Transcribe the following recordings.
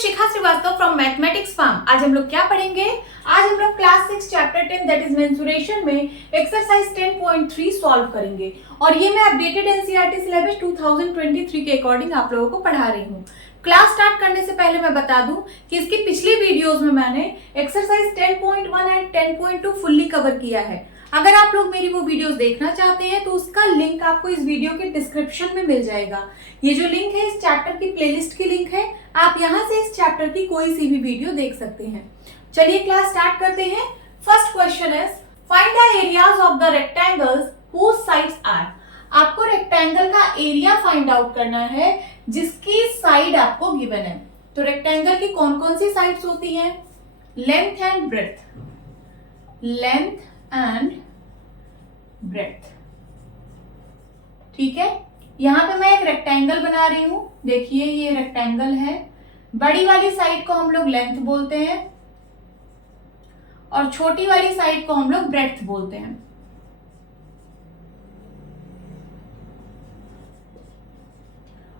Shikha Srivastava from mathematics farm. आज हम लोग क्या पढ़ेंगे? आज हम लोग class 6 chapter 10 that is mensuration में एक्सरसाइज 10.3 सॉल्व करेंगे और ये मैं अपडेटेड एनसीईआरटी सिलेबस 2023 के अकॉर्डिंग आप लोगों को पढ़ा रही हूँ। क्लास स्टार्ट करने से पहले मैं बता दूं कि इसकी पिछली वीडियोस में मैंने एक्सरसाइज 10.1 एंड 10.2 फुल्ली कवर किया है। अगर आप लोग मेरी वो वीडियोस देखना चाहते हैं तो उसका लिंक आपको इस वीडियो के डिस्क्रिप्शन में मिल जाएगा। ये जो लिंक है इस चैप्टर की प्लेलिस्ट की लिंक है, आप यहाँ से इस चैप्टर की कोई सी भी वीडियो देख सकते हैं। चलिए क्लास स्टार्ट करते हैं। First question is find the areas of the rectangles whose sides are. आपको रेक्टेंगल का एरिया फाइंड आउट करना है जिसकी साइड आपको गिवन है। तो रेक्टेंगल की कौन कौन सी साइड्स होती हैं? Length and breadth, length and breadth. ठीक है, यहां पे मैं एक रेक्टेंगल बना रही हूं। देखिए ये रेक्टेंगल है, बड़ी वाली साइड को हम लोग लेंथ बोलते हैं और छोटी वाली साइड को हम लोग ब्रेड्थ बोलते हैं।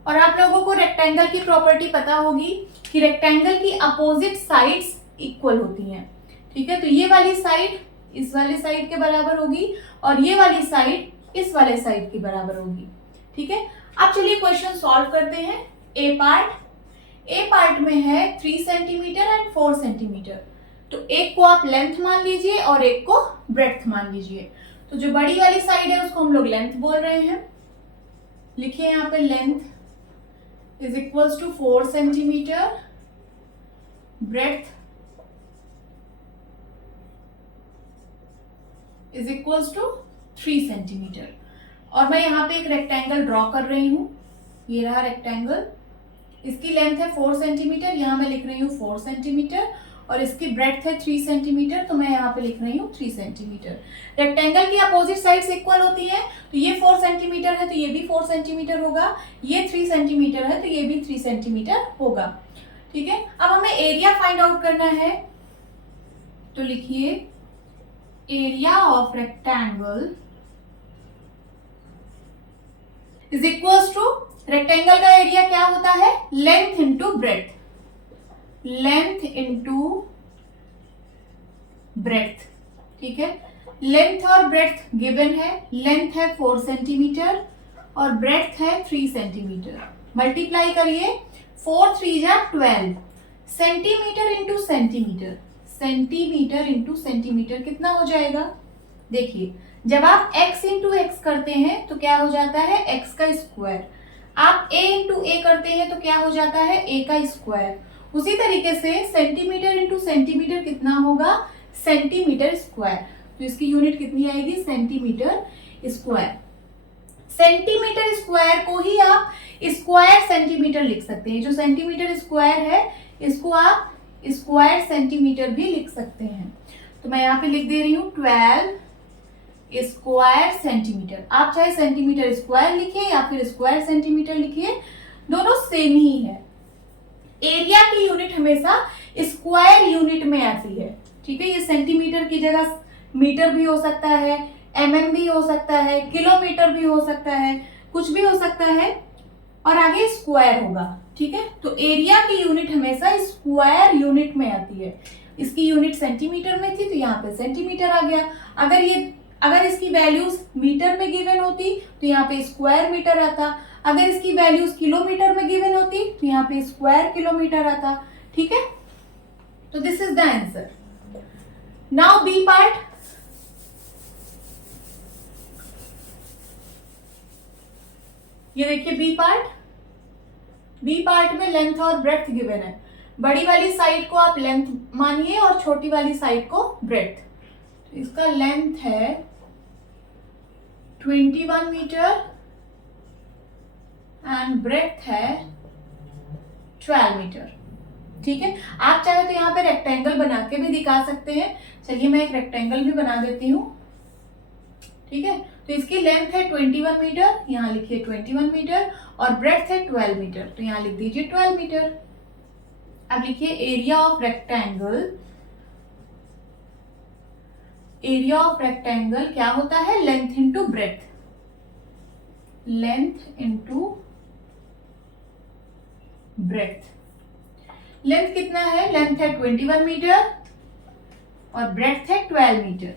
और आप लोगों को रेक्टेंगल की प्रॉपर्टी पता होगी कि रेक्टेंगल की अपोजिट साइड्स इक्वल होती हैं। ठीक है, तो ये वाली साइड इस वाले साइड के बराबर होगी और ये वाली साइड इस वाले साइड के बराबर होगी। ठीक है, अब चलिए क्वेश्चन सॉल्व करते हैं। ए पार्ट में है 3 सेंटीमीटर एंड 4 सेंटीमीटर। तो एक को आप लेंथ मान लीजिए और एक को ब्रेड्थ मान लीजिए। तो जो बड़ी वाली साइड है उसको हम लोग लेंथ बोल रहे हैं। लिखिए यहाँ पे length is equals to 4 centimetre, breadth is equals to 3 centimetre. और मैं यहाँ पे एक रेक्टेंगल ड्रॉ कर रही हूं। ये रहा रेक्टेंगल, इसकी लेंथ है 4 सेंटीमीटर, यहाँ मैं लिख रही हूँ 4 सेंटीमीटर और इसकी ब्रेड्थ है 3 सेंटीमीटर, तो मैं यहाँ पे लिख रही हूँ 3 सेंटीमीटर। रेक्टेंगल की अपोजिट साइड्स इक्वल होती है, तो ये 4 सेंटीमीटर है तो ये भी 4 सेंटीमीटर होगा, ये 3 सेंटीमीटर है तो ये भी 3 सेंटीमीटर होगा। ठीक है, अब हमें एरिया फाइंड आउट करना है। तो लिखिए area of rectangle is equals to, rectangle का एरिया क्या होता है? Length into breadth, length into breadth. ठीक है, लेंथ और ब्रेड्थ गिवन है। लेंथ है 4 सेंटीमीटर और ब्रेड्थ है 3 सेंटीमीटर। मल्टीप्लाई करिए, 4 3 जा 12, centimetre into centimetre, centimetre into centimetre कितना हो जाएगा? देखिए जब आप x इंटू एक्स करते हैं तो क्या हो जाता है? x का स्क्वायर। आप a इंटू ए करते हैं तो क्या हो जाता है? a का स्क्वायर। उसी तरीके से सेंटीमीटर इंटू सेंटीमीटर कितना होगा? Centimetre square. तो इसकी यूनिट कितनी आएगी? Centimetre square. सेंटीमीटर स्क्वायर को ही आप स्क्वायर सेंटीमीटर लिख सकते हैं। जो सेंटीमीटर स्क्वायर है इसको आप स्क्वायर सेंटीमीटर भी लिख सकते हैं। तो मैं यहाँ पे लिख दे रही हूँ 12 स्क्वायर सेंटीमीटर। आप चाहे सेंटीमीटर स्क्वायर लिखिए या फिर स्क्वायर सेंटीमीटर लिखिए, दोनों सेम ही है। एरिया की यूनिट हमेशा स्क्वायर यूनिट में आती है। ठीक है, ये सेंटीमीटर की जगह मीटर भी हो सकता है, mm भी हो सकता है, किलोमीटर भी हो सकता है, कुछ भी हो सकता है और आगे स्क्वायर होगा। ठीक है, तो एरिया की यूनिट हमेशा स्क्वायर यूनिट में आती है। इसकी यूनिट सेंटीमीटर में थी तो यहाँ पे सेंटीमीटर आ गया। अगर इसकी वैल्यूज मीटर में गिवन होती तो यहाँ पे स्क्वायर मीटर आता। अगर इसकी वैल्यूज किलोमीटर में गिवन होती तो यहाँ पे स्क्वायर किलोमीटर आता। ठीक है, तो this is the answer. Now B part. ये देखिए बी पार्ट में लेंथ और ब्रेड्थ गिवन है। बड़ी वाली साइड को आप लेंथ मानिए और छोटी वाली साइड को ब्रेड्थ। तो इसका लेंथ है 21 मीटर एंड ब्रेड्थ है 12 मीटर। ठीक है, आप चाहे तो यहाँ पे रेक्टेंगल बना के भी दिखा सकते हैं। चलिए मैं एक रेक्टेंगल भी बना देती हूँ। ठीक है, तो इसकी लेंथ है 21 मीटर, यहाँ लिखिए 21 मीटर और ब्रेड्थ है 12 मीटर, तो यहाँ लिख दीजिए 12 मीटर। अब लिखिए area of rectangle, area of rectangle क्या होता है? Length into breadth, length into breadth. Length कितना है, लेंथ है 21 मीटर और ब्रेड्थ है 12 मीटर।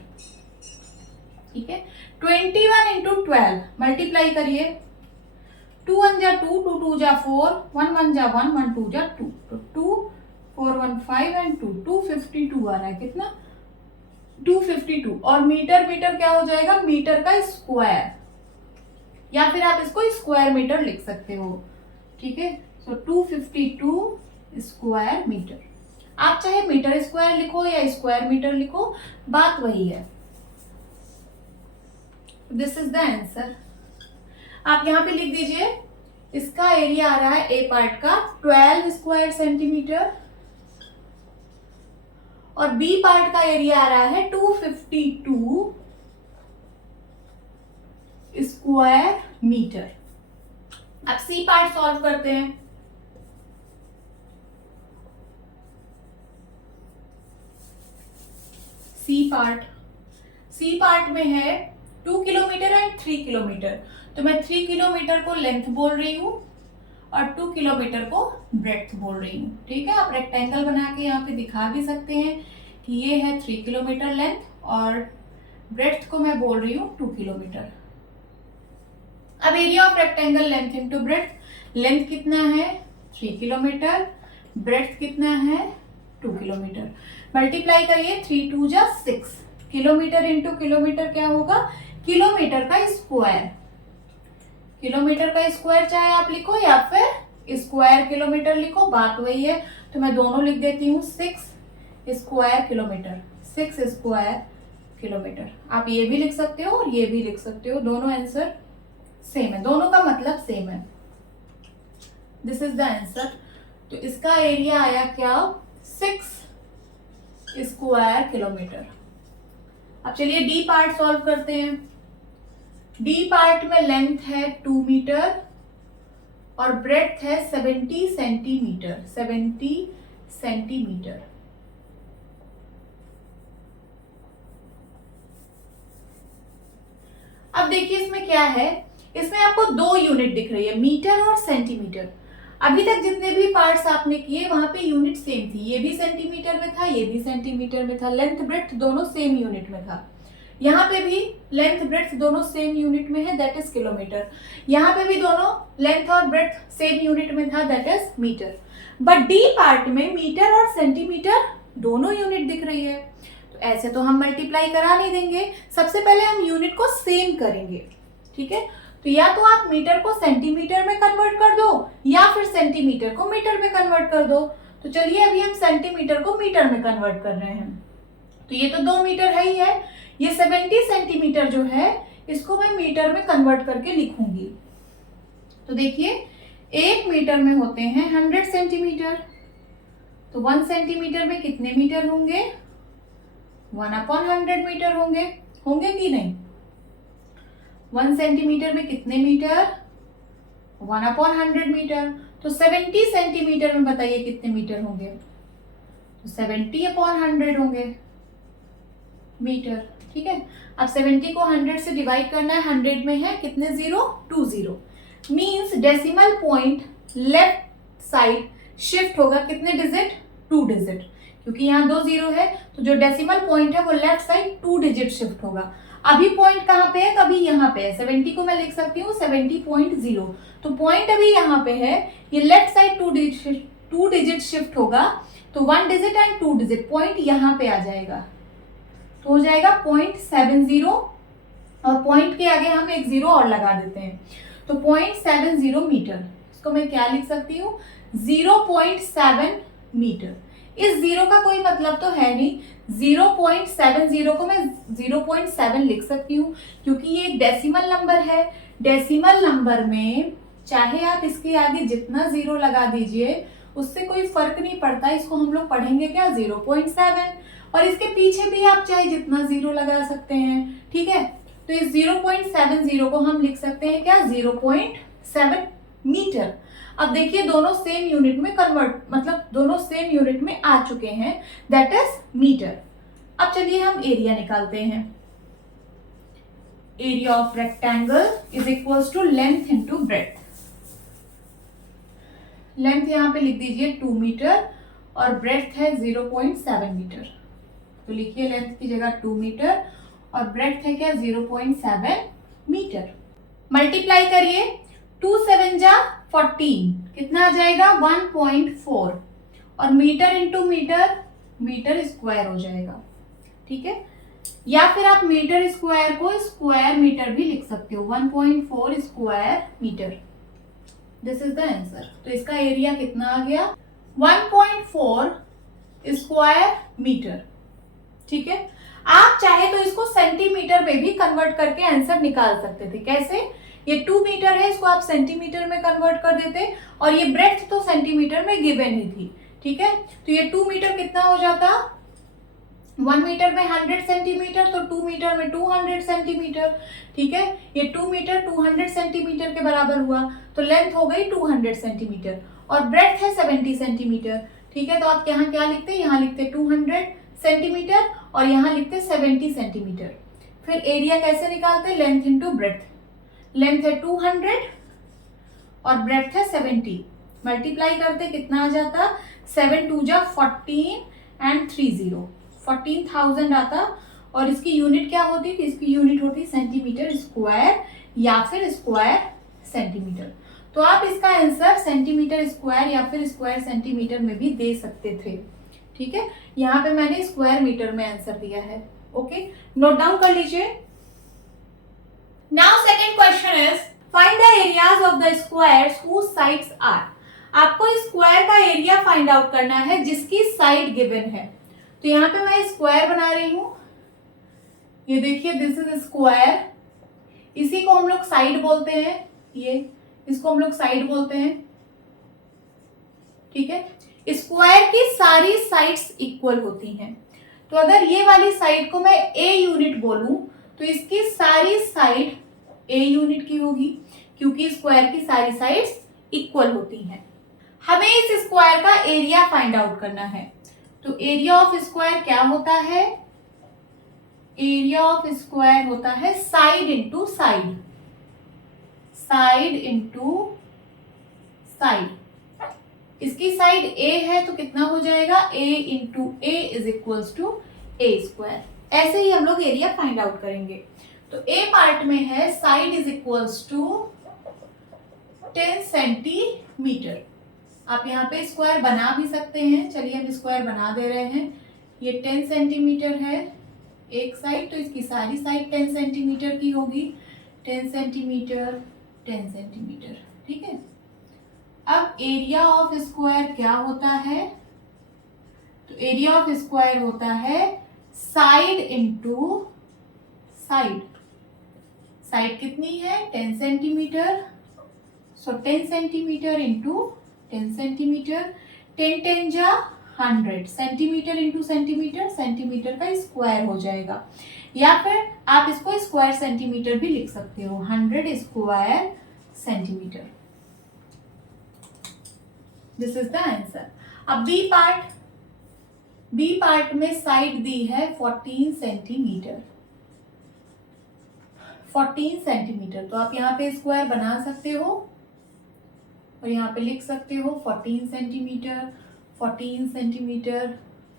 ठीक है, 21 इंटू 12 मल्टीप्लाई करिए, 2 1 जा 2, 2 2 जा 4, 1 1 जा 1, 1 2 जा 2, तो 2 4 1 5 एंड 2 252 आ रहा है, कितना 252। और मीटर, मीटर क्या हो जाएगा, मीटर का स्क्वायर, या फिर आप इसको स्क्वायर मीटर लिख सकते हो। ठीक है, सो 252 स्क्वायर मीटर। आप चाहे मीटर स्क्वायर लिखो या स्क्वायर मीटर लिखो, बात वही है। This is the answer. आप यहां पे लिख दीजिए, इसका एरिया आ रहा है ए पार्ट का 12 स्क्वायर सेंटीमीटर और बी पार्ट का एरिया आ रहा है 252 स्क्वायर मीटर। अब सी पार्ट सॉल्व करते हैं। सी पार्ट में है 2 किलोमीटर एंड 3 किलोमीटर, तो मैं 3 किलोमीटर को लेंथ बोल रही हूँ और 2 किलोमीटर को ब्रेड्थ बोल रही हूँ। ठीक है, आप रेक्टेंगल बना के यहाँ पे दिखा भी सकते हैं कि ये है 3 किलोमीटर लेंथ और ब्रेड्थ को मैं बोल रही हूँ 2 किलोमीटर। अब area of rectangle length into breadth, length कितना है 3 किलोमीटर, ब्रेड्थ कितना है 2 किलोमीटर, मल्टीप्लाई करिए 3 2 जा 6, किलोमीटर इंटू किलोमीटर क्या होगा, किलोमीटर का स्क्वायर। किलोमीटर का स्क्वायर चाहे आप लिखो या फिर स्क्वायर किलोमीटर लिखो, बात वही है। तो मैं दोनों लिख देती हूँ, 6 स्क्वायर किलोमीटर, 6 स्क्वायर किलोमीटर। आप ये भी लिख सकते हो और ये भी लिख सकते हो, दोनों आंसर सेम है, दोनों का मतलब सेम है। This is the answer. तो इसका एरिया आया क्या, 6 स्क्वायर किलोमीटर। अब चलिए डी पार्ट सॉल्व करते हैं। डी पार्ट में लेंथ है 2 मीटर और ब्रेड्थ है 70 सेंटीमीटर, 70 सेंटीमीटर। अब देखिए इसमें क्या है, इसमें आपको 2 यूनिट दिख रही है, मीटर और सेंटीमीटर। अभी तक जितने भी पार्ट्स आपने किए वहां पे यूनिट सेम थी, ये भी सेंटीमीटर में था, ये भी सेंटीमीटर में था, लेंथ ब्रेड्थ दोनों सेम यूनिट में था। यहाँ पे भी लेंथ ब्रेड्थ दोनों सेम यूनिट में है, दैट इज किलोमीटर। यहाँ पे भी दोनों लेंथ और ब्रेड्थ सेम यूनिट में था, that is metre. But D part में मीटर और सेंटीमीटर दोनों यूनिट दिख रही है, तो ऐसे तो हम मल्टीप्लाई करा नहीं देंगे, सबसे पहले हम यूनिट को सेम करेंगे। ठीक है, तो या तो आप मीटर को सेंटीमीटर में कन्वर्ट कर दो या फिर सेंटीमीटर को मीटर में कन्वर्ट कर दो। तो चलिए अभी हम सेंटीमीटर को मीटर में कन्वर्ट कर रहे हैं। तो ये तो 2 मीटर है ही है, ये 70 सेंटीमीटर जो है इसको मैं मीटर में कन्वर्ट करके लिखूंगी। तो देखिए 1 मीटर में होते हैं 100 सेंटीमीटर, तो 1 सेंटीमीटर में कितने मीटर होंगे, 1/100 मीटर होंगे, होंगे कि नहीं। 1 सेंटीमीटर में कितने मीटर, 1/100 मीटर। तो 70 सेंटीमीटर में बताइए कितने मीटर होंगे, तो 70/100 होंगे मीटर। ठीक है, अब 70 को 100 से डिवाइड करना है, 100 में है कितने zero, 2 zero, means decimal point left side shift होगा कितने डिजिट, 2 डिजिट, क्योंकि यहाँ 2 जीरो है तो जो डेसिमल पॉइंट है वो लेफ्ट साइड 2 डिजिट शिफ्ट होगा। अभी पॉइंट कहाँ पे है, अभी यहाँ पे है, 70 को मैं लिख सकती हूँ 70.0, तो पॉइंट अभी यहाँ पे है, ये लेफ्ट साइड 2 डिजिट शिफ्ट होगा, तो 1 डिजिट एंड 2 डिजिट, पॉइंट यहाँ पे आ जाएगा, तो हो जाएगा 0.70 और पॉइंट के आगे हम एक 0 और लगा देते हैं, तो 0.70 मीटर। इसको मैं क्या लिख सकती हूँ, 0.7 मीटर। इस 0 का कोई मतलब तो है नहीं, 0.70 को मैं 0.7 लिख सकती हूँ क्योंकि ये एक डेसिमल नंबर है। डेसिमल नंबर में चाहे आप इसके आगे जितना 0 लगा दीजिए उससे कोई फर्क नहीं पड़ता, इसको हम लोग पढ़ेंगे क्या 0.7, और इसके पीछे भी आप चाहे जितना 0 लगा सकते हैं। ठीक है, तो इस 0.70 को हम लिख सकते हैं क्या, 0.7 मीटर। अब देखिए दोनों सेम यूनिट में कन्वर्ट, मतलब दोनों सेम यूनिट में आ चुके हैं, दैट इज मीटर। अब चलिए हम एरिया निकालते हैं। Area of rectangle is equals to length into breadth. Length यहाँ पे लिख दीजिए 2 मीटर और ब्रेड्थ है 0.7 मीटर। तो लिखिए लेंथ की जगह 2 मीटर और ब्रेड्थ है क्या 0.7 मीटर। मल्टीप्लाई करिए, 2 7 जा 14, कितना आ जाएगा 1.4 और metre into metre, metre square हो जाएगा। ठीक है, या फिर आप मीटर स्क्वायर को स्क्वायर मीटर भी लिख सकते हो, 1.4 square metre. This is the answer. तो इसका एरिया कितना आ गया 1.4 स्क्वायर मीटर। ठीक है, आप चाहे तो इसको सेंटीमीटर में भी कन्वर्ट करके आंसर निकाल सकते थे। कैसे, ये 2 मीटर है, इसको आप सेंटीमीटर में कन्वर्ट कर देते और ये ब्रेड्थ तो सेंटीमीटर में गिवन ही थी। ठीक है, तो ये 2 मीटर कितना हो जाता, 1 मीटर में 100 सेंटीमीटर, तो 2 मीटर में 200 सेंटीमीटर। ठीक है, ये 2 मीटर 200 सेंटीमीटर के बराबर हुआ, तो लेंथ हो गई 200 सेंटीमीटर और ब्रेड्थ है 70 सेंटीमीटर। ठीक है, तो आप यहाँ क्या लिखते, यहाँ लिखते 200 सेंटीमीटर और यहाँ लिखते 70 सेंटीमीटर। फिर एरिया कैसे निकालते, लेंथ इंटू ब्रेड्थ। लेंथ है 200 और ब्रेड्थ है 70, मल्टीप्लाई करते कितना आ जाता, 7 2 जा 14 एंड 30 14,000 आता। और इसकी यूनिट क्या होती है, इसकी यूनिट होती सेंटीमीटर स्क्वायर या फिर स्क्वायर सेंटीमीटर। तो आप इसका आंसर सेंटीमीटर स्क्वायर या फिर स्क्वायर सेंटीमीटर में भी दे सकते थे। ठीक है, यहाँ पे मैंने स्क्वायर मीटर में आंसर दिया है। ओके, नोट डाउन कर लीजिए। Now second question is find the areas of the squares whose sides are. आपको स्क्वायर का एरिया फाइंड आउट करना है जिसकी साइड गिवन है। तो यहाँ पे मैं स्क्वायर बना रही हूं, ये देखिए दिस इज स्क्वायर, इसी को हम लोग साइड बोलते हैं, ये इसको हम लोग साइड बोलते हैं। ठीक है, स्क्वायर की सारी साइड्स इक्वल होती हैं। तो अगर ये वाली साइड को मैं ए यूनिट बोलूं तो इसकी सारी साइड ए यूनिट की होगी, क्योंकि स्क्वायर की सारी साइड्स इक्वल होती हैं। हमें इस स्क्वायर का एरिया फाइंड आउट करना है। तो एरिया ऑफ स्क्वायर क्या होता है, एरिया ऑफ स्क्वायर होता है side into side, side into side. इसकी साइड ए है तो कितना हो जाएगा, A into A is equals to A square. ऐसे ही हम लोग एरिया फाइंड आउट करेंगे। तो ए पार्ट में है side is equals to 10 centimetre. आप यहाँ पे स्क्वायर बना भी सकते हैं, चलिए हम स्क्वायर बना दे रहे हैं। ये 10 सेंटीमीटर है एक साइड, तो इसकी सारी साइड 10 सेंटीमीटर की होगी, 10 सेंटीमीटर 10 सेंटीमीटर। ठीक है, अब एरिया ऑफ स्क्वायर क्या होता है, तो एरिया ऑफ स्क्वायर होता है साइड इंटू साइड। साइड कितनी है 10 सेंटीमीटर, सो 10 सेंटीमीटर इंटू 10 सेंटीमीटर, 10 10 जा 100 सेंटीमीटर इंटू सेंटीमीटर, सेंटीमीटर का स्क्वायर हो जाएगा। या फिर आप इसको स्क्वायर सेंटीमीटर भी लिख सकते हो, 100 square centimetre. This is the answer. अब बी पार्ट में साइड दी है 14 सेंटीमीटर, 14 सेंटीमीटर। तो आप यहाँ पे स्क्वायर बना सकते हो और यहाँ पे लिख सकते हो 14 सेंटीमीटर 14 सेंटीमीटर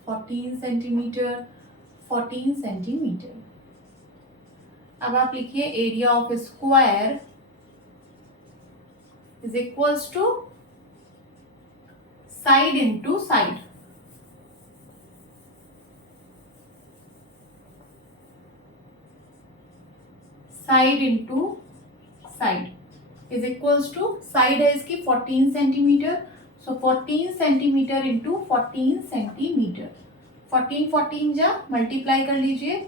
14 सेंटीमीटर 14 सेंटीमीटर। अब आप लिखिए area of square is equals to side into side. Side into side is equals to, side है इसकी 14 centimetre, so 14 centimetre into 14 centimetre. 14 14 जा मल्टीप्लाई कर लीजिए,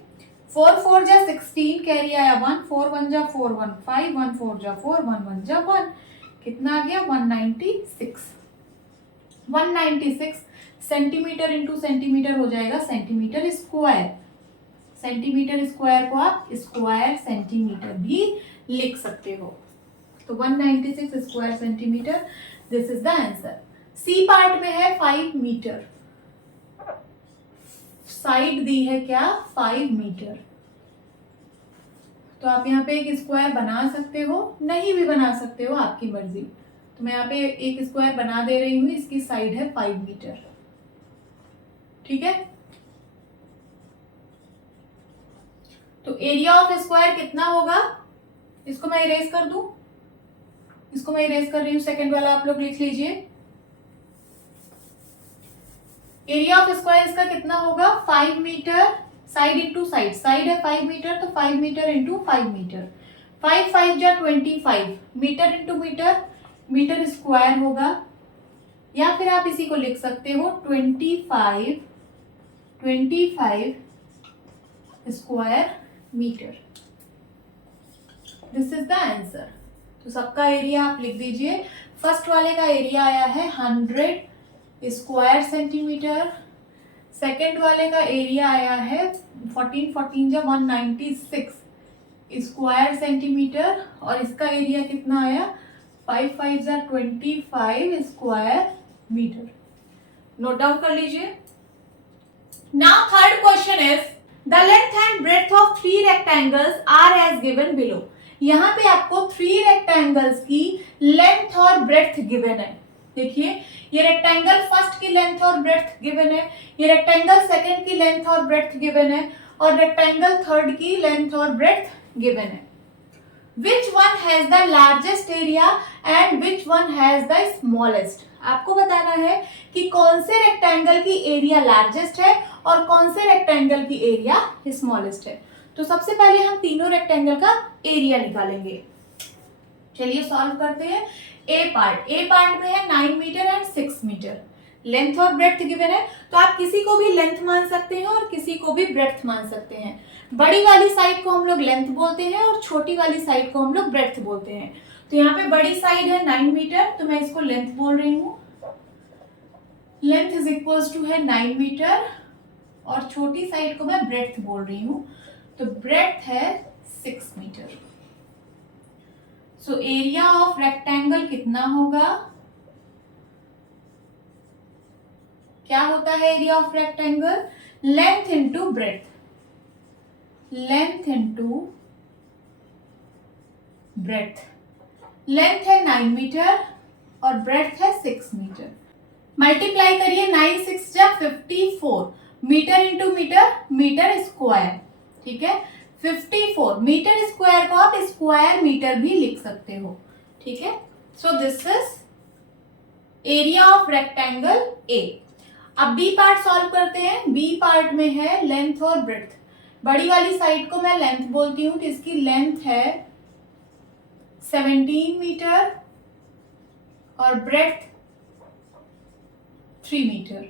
4 4 जा 16, कैरी आया 1, 4 1 जा 4 1 5, 1 4 जा 4, 1 1 जा 1, कितना आ गया 196। 196 सेंटीमीटर इंटू सेंटीमीटर हो जाएगा सेंटीमीटर स्क्वायर। सेंटीमीटर स्क्वायर को आप स्क्वायर सेंटीमीटर भी लिख सकते हो। तो 196 square centimetre, this is the answer. C part में है 5 मीटर, साइड दी है क्या 5 मीटर। तो आप यहाँ पे एक स्क्वायर बना सकते हो, नहीं भी बना सकते हो, आपकी मर्जी। तो मैं यहाँ पे एक स्क्वायर बना दे रही हूँ, इसकी साइड है 5 मीटर। ठीक है। तो एरिया ऑफ स्क्वायर कितना होगा, इसको मैं इरेज कर दूं, इसको मैं इरेज कर रही हूं, सेकंड वाला आप लोग लिख लीजिए। एरिया ऑफ स्क्वायर इसका कितना होगा, 5 metre side into side, side है 5 मीटर तो 5 मीटर इंटू 5 मीटर, 5 5 जा 25 metre into metre, metre square होगा, या फिर आप इसी को लिख सकते हो 25 square metre. This is the answer. तो सबका एरिया आप लिख दीजिए। फर्स्ट वाले का एरिया आया है 100 स्क्वायर सेंटीमीटर, सेकेंड वाले का एरिया आया है 14 14 जा 196 स्क्वायर सेंटीमीटर, और इसका एरिया कितना आया 5 5 जा 25 स्क्वायर मीटर। नोट डाउन कर लीजिए। Now third question is the length and breadth of 3 rectangles are as given below. यहाँ पे आपको 3 रेक्टेंगल्स की लेंथ और ब्रेड्थ गिवन है। देखिए ये रेक्टेंगल फर्स्ट की लेंथ और ब्रेड्थ गिवन है, ये रेक्टेंगल सेकंड की लेंथ और ब्रेड्थ गिवन है, और रेक्टेंगल थर्ड की लेंथ और ब्रेड्थ गिवन है। Which one has the largest area and which one has the smallest? आपको बताना है कि कौन से रेक्टेंगल की एरिया लार्जेस्ट है और कौन से रेक्टेंगल की एरिया स्मॉलेस्ट है। तो सबसे पहले हम तीनों रेक्टेंगल का एरिया निकालेंगे। चलिए सॉल्व करते हैं। ए पार्ट में है 9 मीटर एंड 6 मीटर, लेंथ और ब्रेड्थ गिवन है, तो आप किसी को भी लेंथ मान सकते हैं और किसी को भी ब्रेड्थ मान सकते हैं। बड़ी वाली साइड को हम लोग लेंथ बोलते हैं और छोटी वाली साइड को हम लोग ब्रेड्थ बोलते हैं। तो यहाँ पे बड़ी साइड है 9 मीटर, तो मैं इसको लेंथ बोल रही हूँ, लेंथ इज इक्वल्स टू है 9 मीटर, और छोटी साइड को मैं ब्रेड्थ बोल रही हूँ, तो ब्रेड्थ है 6 metre. So area of rectangle कितना होगा, क्या होता है area of rectangle, length into breadth, length into breadth. Length है 9 मीटर और ब्रेड्थ है 6 मीटर। मल्टीप्लाई करिए, 9 6 जा 54, metre into metre, metre square, ठीक है। 54 मीटर स्क्वायर को आप स्क्वायर मीटर भी लिख सकते हो, ठीक है। So this is area of rectangle ए। अब बी पार्ट सॉल्व करते हैं। बी पार्ट में है लेंथ और ब्रेड्थ। बड़ी वाली साइड को मैं लेंथ बोलती हूँ, तो इसकी लेंथ है 17 मीटर और ब्रेड्थ 3 मीटर,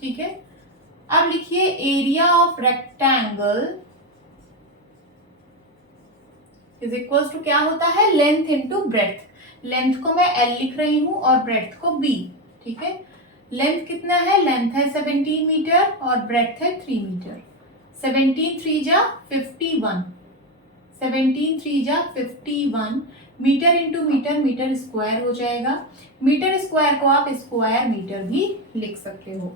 ठीक है। अब लिखिए area of rectangle is equals to क्या होता है, लेंथ इंटू ब्रेड्थ। लेंथ को मैं L लिख रही हूं और ब्रेड्थ को B, ठीक है। लेंथ कितना है, लेंथ है 17 मीटर और ब्रेड्थ है 3 मीटर। 17 3 जा 51, 17 3 जा 51, metre into metre, metre square हो जाएगा। मीटर स्क्वायर को आप स्क्वायर मीटर भी लिख सकते हो।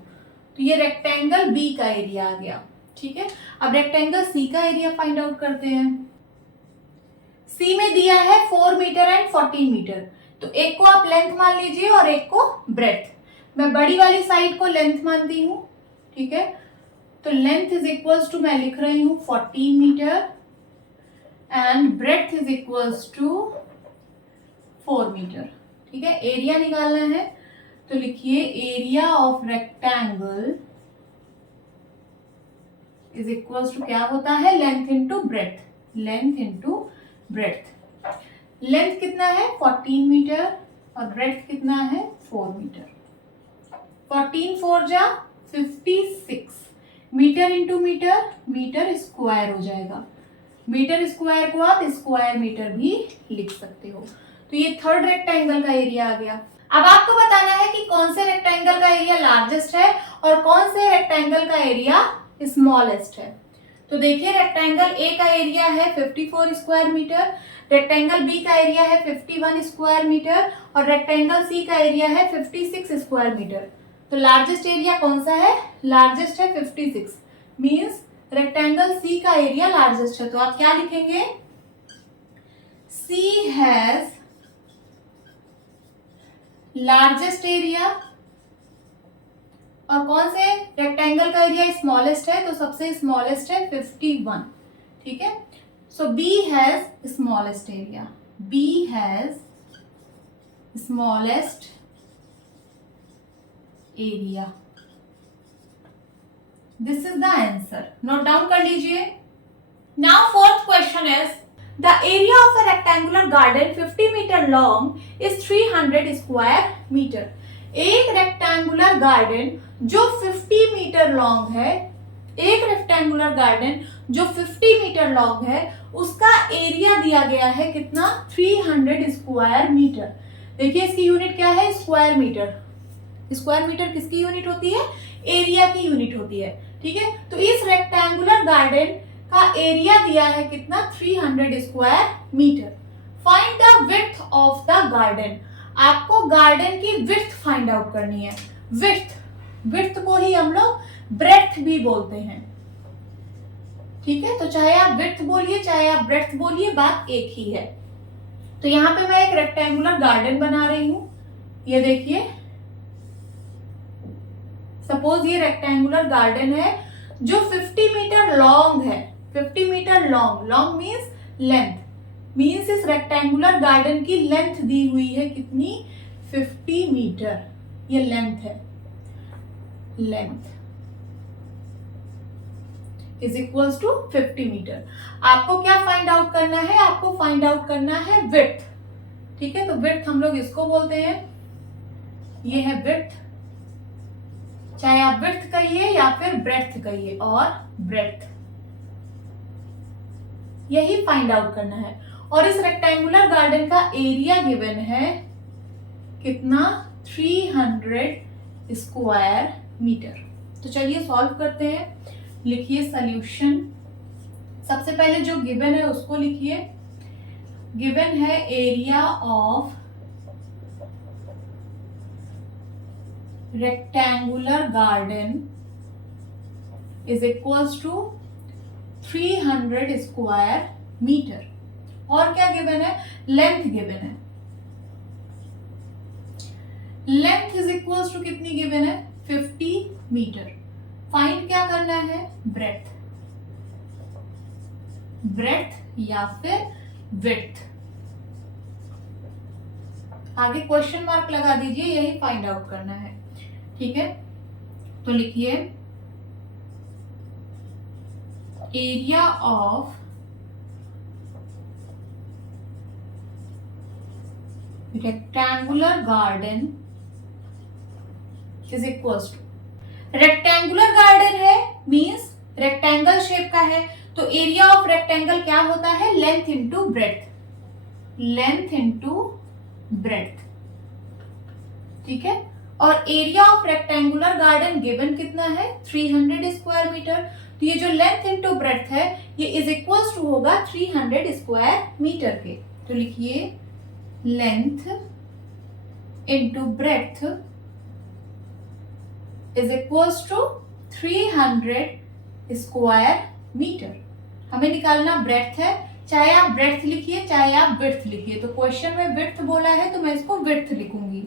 तो ये रेक्टेंगल बी का एरिया आ गया, ठीक है। अब रेक्टेंगल सी का एरिया फाइंड आउट करते हैं। सी में दिया है 4 मीटर एंड 14 मीटर, तो एक को आप लेंथ मान लीजिए और एक को ब्रेड्थ। मैं बड़ी वाली साइड को लेंथ मानती हूँ, ठीक है। तो लेंथ इज इक्वल्स टू मैं लिख रही हूँ 14 metre and breadth is equals to 4 metre, ठीक है। एरिया निकालना है, तो लिखिए area of rectangle is equals to क्या होता है, length into breadth, length into breadth. Length कितना है 14 मीटर और ब्रेड्थ कितना है 4 मीटर। 14 4 जा 56, metre into metre, metre square हो जाएगा। मीटर स्क्वायर को आप स्क्वायर मीटर भी लिख सकते हो। तो ये थर्ड रेक्टेंगल का एरिया आ गया। अब आपको बताना है कि कौन से रेक्टेंगल का एरिया लार्जेस्ट है और कौन से रेक्टेंगल का एरिया स्मॉलेस्ट है। तो देखिए रेक्टेंगल ए का एरिया है 54 स्क्वायर मीटर, रेक्टेंगल बी का एरिया है 51 स्क्वायर मीटर और रेक्टेंगल सी का एरिया है 56 स्क्वायर मीटर। तो लार्जेस्ट एरिया कौन सा है, लार्जेस्ट है 56, मींस रेक्टेंगल सी का एरिया लार्जेस्ट है। तो आप क्या लिखेंगे, सी हैज लार्जेस्ट एरिया और कौन से रेक्टेंगल का एरिया स्मॉलेस्ट है, तो सबसे स्मॉलेस्ट है 51, ठीक है। So B has smallest area, B has smallest area, this is the answer, note down कर लीजिए। Now fourth question is the area of a rectangular garden 50 metre long is 300 square metre. एक rectangular garden जो 50 metre long है, एक rectangular garden जो 50 metre long है, उसका area दिया गया है कितना, 300 स्क्वायर मीटर। देखिए इसकी यूनिट क्या है, स्क्वायर मीटर। स्क्वायर मीटर किसकी यूनिट होती है, एरिया की यूनिट होती है, ठीक है। तो इस रेक्टेंगुलर गार्डन का एरिया दिया है कितना, 300 square metre. Find the width of the garden, आपको गार्डन की विड्थ फाइंड आउट करनी है। विड्थ को ही हम लोग ब्रेड्थ भी बोलते हैं, ठीक है। तो चाहे आप विड्थ बोलिए चाहे आप ब्रेड्थ बोलिए, बात एक ही है। तो यहाँ पे मैं एक रेक्टेंगुलर गार्डन बना रही हूं, ये देखिए, सपोज ये रेक्टेंगुलर गार्डन है जो 50 मीटर लॉन्ग है, 50 metre long means length, means इस रेक्टेंगुलर गार्डन की लेंथ दी हुई है कितनी, 50 मीटर, ये लेंथ है, length is equals to 50 metre. आपको क्या फाइंड आउट करना है, आपको फाइंड आउट करना है विड्थ, ठीक है। तो विड्थ हम लोग इसको बोलते हैं, ये है विड्थ, चाहे आप विड्थ कहिए या फिर ब्रेड्थ कहिए, और ब्रेड्थ, यही फाइंड आउट करना है। और इस रेक्टेंगुलर गार्डन का एरिया गिवन है कितना, 300 स्क्वायर मीटर। तो चलिए सॉल्व करते हैं, लिखिए सॉल्यूशन। सबसे पहले जो गिवन है उसको लिखिए। गिवन है area of rectangular garden is equals to 300 square metre. और क्या गिवन है, लेंथ गिवन है, लेंथ इज इक्वल्स टू कितनी गिवन है, 50 मीटर। फाइंड क्या करना है, ब्रेड्थ, ब्रेड्थ या फिर विड्थ। आगे क्वेश्चन मार्क लगा दीजिए, यही फाइंड आउट करना है, ठीक है। तो लिखिए area of rectangular garden is equals to, rectangular garden है मींस रेक्टेंगल शेप का है, तो एरिया ऑफ रेक्टेंगल क्या होता है, length into breadth, length into breadth, ठीक है। और area of rectangular garden given कितना है, 300 स्क्वायर मीटर। तो ये जो लेंथ इंटू ब्रेड्थ है ये इज इक्वल्स टू होगा 300 स्क्वायर मीटर के। तो लिखिए length into breadth is equals to 300 square metre. हमें निकालना ब्रेड्थ है, चाहे आप ब्रेड्थ लिखिए चाहे आप विड्थ लिखिए। तो क्वेश्चन में विड्थ बोला है तो मैं इसको विड्थ लिखूंगी।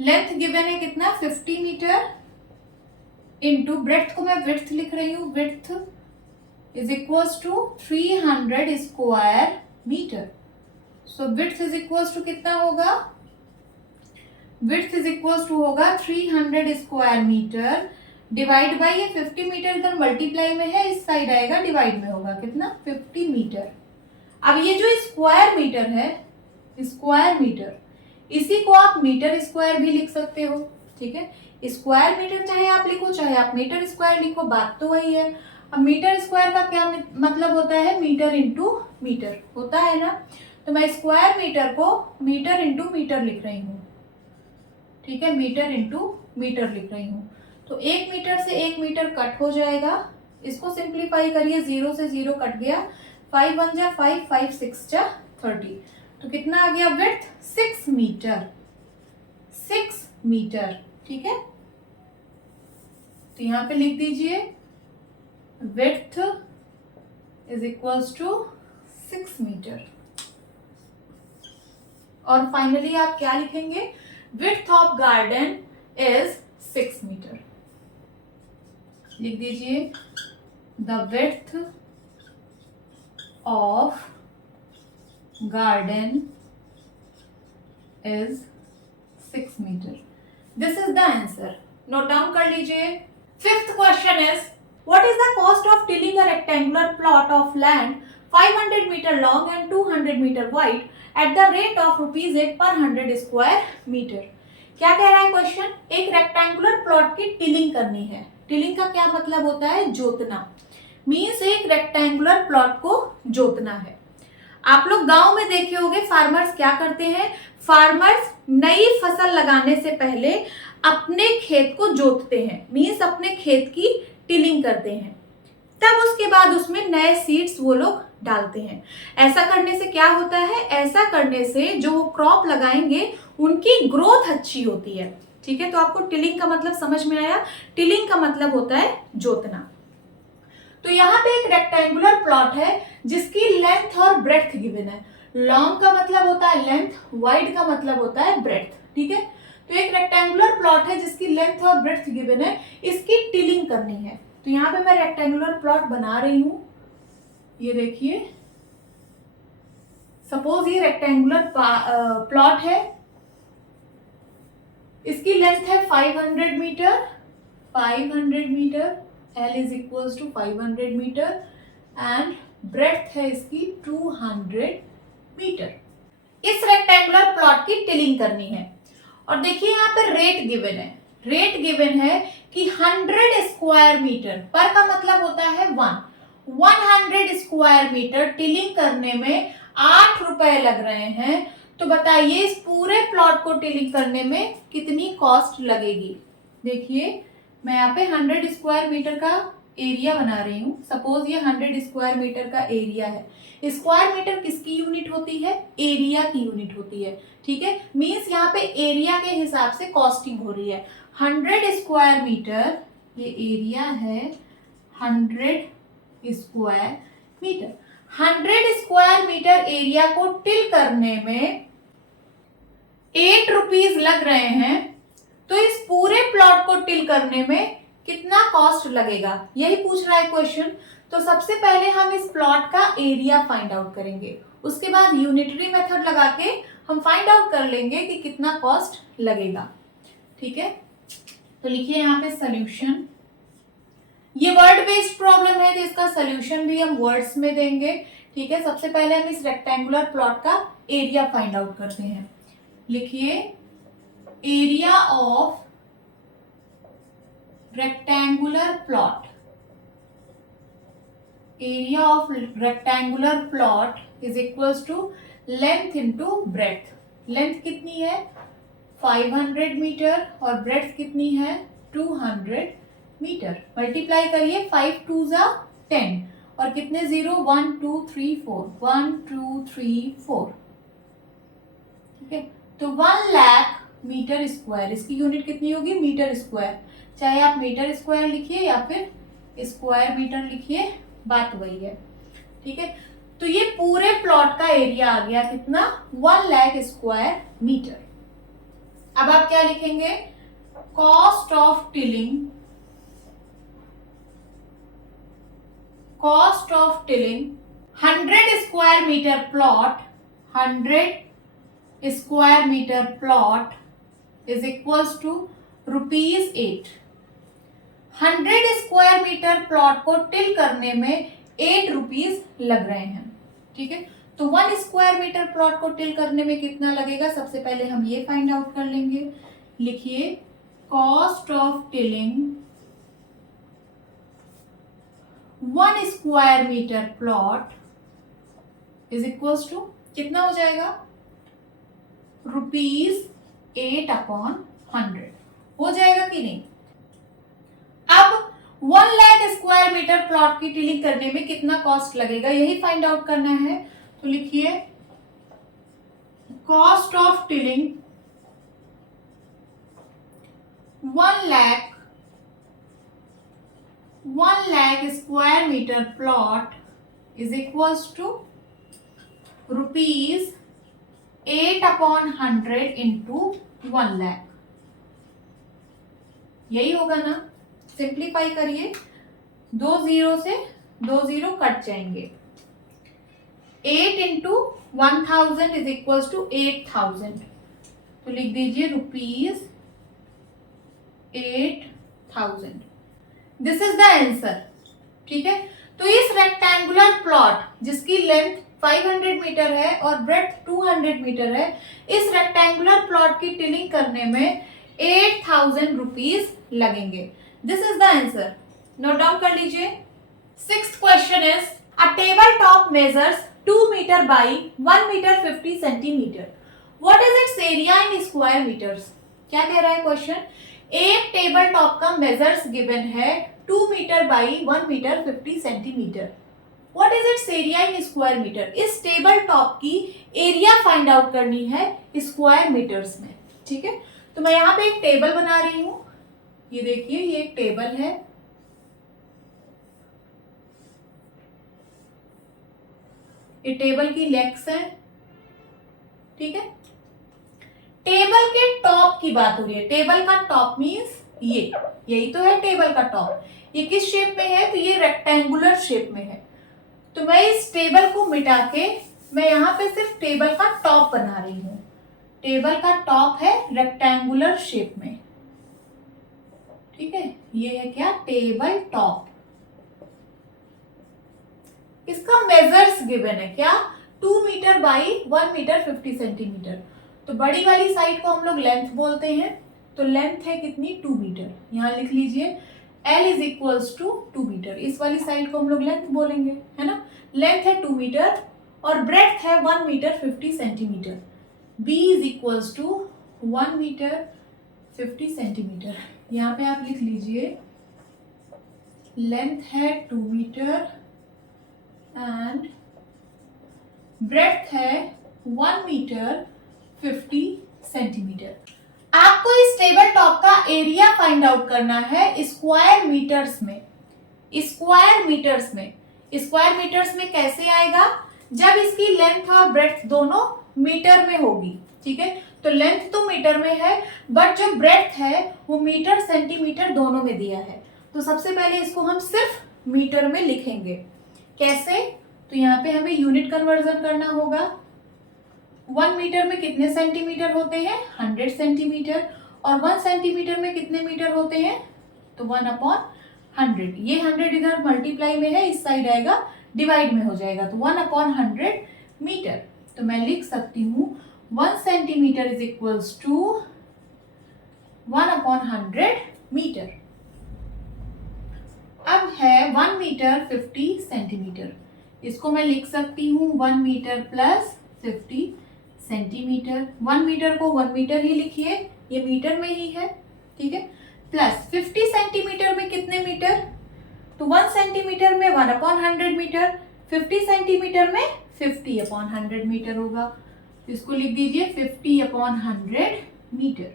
लेंथ गिवन है कितना, 50 मीटर, इंटू ब्रेड्थ को मैं विड्थ लिख रही हूँ, width is equals to 300 square metre. So width is equals to कितना होगा, विड्थ इज इक्वल्स टू होगा 300 स्क्वायर मीटर डिवाइड बाई ये 50 मीटर इधर मल्टीप्लाई में है, इस साइड आएगा डिवाइड में होगा कितना, 50 मीटर। अब ये जो स्क्वायर मीटर है, स्क्वायर मीटर, इसी को आप मीटर स्क्वायर भी लिख सकते हो, ठीक है। स्क्वायर मीटर चाहे आप लिखो चाहे आप मीटर स्क्वायर लिखो, बात तो वही है। अब मीटर स्क्वायर का क्या मतलब होता है, मीटर इंटू मीटर होता है ना। तो मैं स्क्वायर मीटर को मीटर इंटू मीटर लिख रही हूँ, ठीक है, मीटर इंटू मीटर लिख रही हूँ। तो 1 मीटर से 1 मीटर कट हो जाएगा, इसको सिंप्लीफाई करिए, 0 से 0 कट गया, 5 1 जा 5, 5 6 जा 30। तो कितना आ गया विड्थ, 6 मीटर, 6 मीटर, ठीक है। तो यहां पे लिख दीजिए width is equals to 6 metre. और फाइनली आप क्या लिखेंगे, width of garden is 6 metre. लिख दीजिए the width of garden is 6 metre. This is the answer, note down कर लीजिए। Fifth question is what is the cost of tilling a rectangular plot of land 500 metre long and 200 metre wide at the rate of ₹8 per 100 square metre. क्या कह रहा है question, एक rectangular plot की tilling करनी है। टिलिंग का क्या मतलब होता है, जोतना। मीन्स एक रेक्टेंगुलर प्लॉट को जोतना है। आप लोग गांव में देखे होंगे फार्मर्स क्या करते हैं, फार्मर्स नई फसल लगाने से पहले अपने खेत को जोतते हैं, मीन्स अपने खेत की टिलिंग करते हैं, तब उसके बाद उसमें नए सीड्स वो लोग डालते हैं। ऐसा करने से क्या होता है, ऐसा करने से जो वो क्रॉप लगाएंगे उनकी ग्रोथ अच्छी होती है। ठीक है, तो आपको टिलिंग का मतलब समझ में आया। टिलिंग का मतलब होता है जोतना। तो यहाँ पे एक रेक्टेंगुलर प्लॉट है जिसकी लेंथ और ब्रेड्थ गिवन है। लॉन्ग का मतलब होता है लेंथ, वाइड का मतलब होता है ब्रेड्थ। ठीक है, तो एक रेक्टेंगुलर प्लॉट है जिसकी लेंथ और ब्रेड्थ गिवन है, इसकी टिलिंग करनी है। तो यहाँ पे मैं रेक्टेंगुलर प्लॉट बना रही हूं, ये देखिए। सपोज ये रेक्टेंगुलर प्लॉट है, इसकी लेंथ है 500 metre, 500 metre, L is equals to 500 metre and breadth है इसकी 200 मीटर। इस रेक्टेंगुलर प्लॉट की टिलिंग करनी है। और देखिए यहाँ पे रेट गिवन है, रेट गिवन है कि 100 स्क्वायर मीटर, पर का मतलब होता है 100 स्क्वायर मीटर टिलिंग करने में 8 रुपए लग रहे हैं। तो बताइए इस पूरे प्लॉट को टिलिंग करने में कितनी कॉस्ट लगेगी। देखिए मैं यहाँ पे 100 स्क्वायर मीटर का एरिया बना रही हूँ। सपोज ये 100 स्क्वायर मीटर का एरिया है। स्क्वायर मीटर किसकी यूनिट होती है, एरिया की यूनिट होती है। ठीक है, मीन्स यहाँ पे एरिया के हिसाब से कॉस्टिंग हो रही है। 100 स्क्वायर मीटर, ये एरिया है 100 square metre. 100 square metre area को टिल करने में 8 रुपीज लग रहे हैं। तो इस पूरे प्लॉट को टिल करने में कितना कॉस्ट लगेगा, यही पूछ रहा है क्वेश्चन। तो सबसे पहले हम इस प्लॉट का एरिया फाइंड आउट करेंगे, उसके बाद यूनिटरी मेथड लगा के हम फाइंड आउट कर लेंगे कि कितना कॉस्ट लगेगा। ठीक है, तो लिखिए यहाँ पे सॉल्यूशन। ये वर्ड बेस्ड प्रॉब्लम है तो इसका सॉल्यूशन भी हम वर्ड्स में देंगे। ठीक है, सबसे पहले हम इस रेक्टेंगुलर प्लॉट का एरिया फाइंड आउट करते हैं। लिखिए area of rectangular plot, area of rectangular plot is equals to length into breadth. Length कितनी है 500 मीटर और ब्रेड्थ कितनी है 200 मीटर। मल्टीप्लाई करिए, 5 2 जा 10 और कितने 0, 1 2 3 4, 1 2 3 4। ठीक है, तो 1 लाख मीटर स्क्वायर, इसकी यूनिट कितनी होगी मीटर स्क्वायर। चाहे आप मीटर स्क्वायर लिखिए या फिर स्क्वायर मीटर लिखिए, बात वही है। ठीक है, तो ये पूरे प्लॉट का एरिया आ गया कितना 1 लाख स्क्वायर मीटर। अब आप क्या लिखेंगे, cost of tilling, cost of tilling 100 square metre plot, 100 square metre plot is equals to ₹8। 100 square metre plot को टिल करने में 8 रुपीज लग रहे हैं। ठीक है, तो 1 स्क्वायर मीटर प्लॉट को टिल करने में कितना लगेगा, सबसे पहले हम ये फाइंड आउट कर लेंगे। लिखिए cost of tilling 1 square metre plot is equals to कितना हो जाएगा ₹8/100 हो जाएगा कि नहीं। अब 1 लाख स्क्वायर मीटर प्लॉट की टिलिंग करने में कितना कॉस्ट लगेगा, यही फाइंड आउट करना है। तो लिखिए cost of tilling 1 lakh square metre plot is equals to ₹8/100 into 1 lakh, यही होगा ना। सिंप्लीफाई करिए दो जीरो से दो जीरो कट जाएंगे। 8 इंटू 1000 इज इक्वल टू 8000, तो लिख दीजिए rupees 8000। This is the answer. ठीक है, तो इस रेक्टेंगुलर प्लॉट जिसकी लेंथ 500 मीटर है और ब्रेड्थ 200 मीटर है, इस रेक्टेंगुलर प्लॉट की टिलिंग करने में 8000 रुपीज लगेंगे। This is the answer, note down कर लीजिए। Sixth question is a table top measures 2 metre by 1 metre 50 centimetre, what is its area in square metres. क्या कह रहा है क्वेश्चन, एक टेबल टॉप का मेजर्स गिवन है 2 metre by 1 metre 50 centimetre, what is its area in square metre. इस table top की area find out करनी है स्क्वायर मीटर्स में। ठीक है, तो मैं यहाँ पे एक टेबल बना रही हूं, ये देखिए ये एक टेबल है, ये टेबल की लेग्स है। ठीक है, टेबल के टॉप की बात हो रही है, टेबल का टॉप मीन्स ये, यही तो है टेबल का टॉप। ये किस शेप में है, तो ये रेक्टेंगुलर शेप में है। तो मैं इस टेबल को मिटा के मैं यहाँ पे सिर्फ टेबल का टॉप बना रही हूं। टेबल का टॉप है रेक्टेंगुलर शेप में। ठीक है, ये है क्या, टेबल टॉप। इसका मेजर्स गिवन है क्या, 2 मीटर बाई 1 मीटर 50 सेंटीमीटर। तो बड़ी वाली साइड को हम लोग लेंथ बोलते हैं, तो लेंथ है कितनी, 2 मीटर। यहां लिख लीजिए L is equals to 2 metre. इस वाली साइड को हम लोग लेंथ बोलेंगे, है ना। लेंथ है 2 मीटर और ब्रेड्थ है 1 metre 50 centimetre. B is equals to 1 metre 50 centimetre. यहाँ पे आप लिख लीजिए लेंथ है 2 मीटर एंड ब्रेड्थ है 1 मीटर 50 सेंटीमीटर। आपको इस टेबल टॉप का एरिया फाइंड आउट करना है स्क्वायर मीटर्स में। स्क्वायर मीटर्स में, स्क्वायर मीटर्स में कैसे आएगा, जब इसकी लेंथ और ब्रेड्थ दोनों मीटर में होगी। ठीक है, तो लेंथ तो मीटर में है बट जो ब्रेड्थ है वो मीटर सेंटीमीटर दोनों में दिया है। तो सबसे पहले इसको हम सिर्फ मीटर में लिखेंगे। कैसे, तो यहाँ पे हमें यूनिट कन्वर्जन करना होगा। 1 मीटर में कितने सेंटीमीटर होते हैं, 100 सेंटीमीटर, और 1 सेंटीमीटर में कितने मीटर होते हैं, तो 1/100। ये 100 इधर मल्टीप्लाई में है, इस साइड आएगा डिवाइड में हो जाएगा, तो 1/100 मीटर। तो मैं लिख सकती हूँ 1 centimetre is equals to 1/100 metre. अब है 1 मीटर 50 सेंटीमीटर, इसको मैं लिख सकती हूँ 1 मीटर प्लस 50 सेंटीमीटर। 1 मीटर को 1 मीटर ही लिखिए, ये मीटर में ही है। ठीक है, प्लस 50 सेंटीमीटर में कितने मीटर, तो 1 सेंटीमीटर में 1/100 मीटर, 50 सेंटीमीटर में 50/100 मीटर होगा। इसको लिख दीजिए 50/100 मीटर।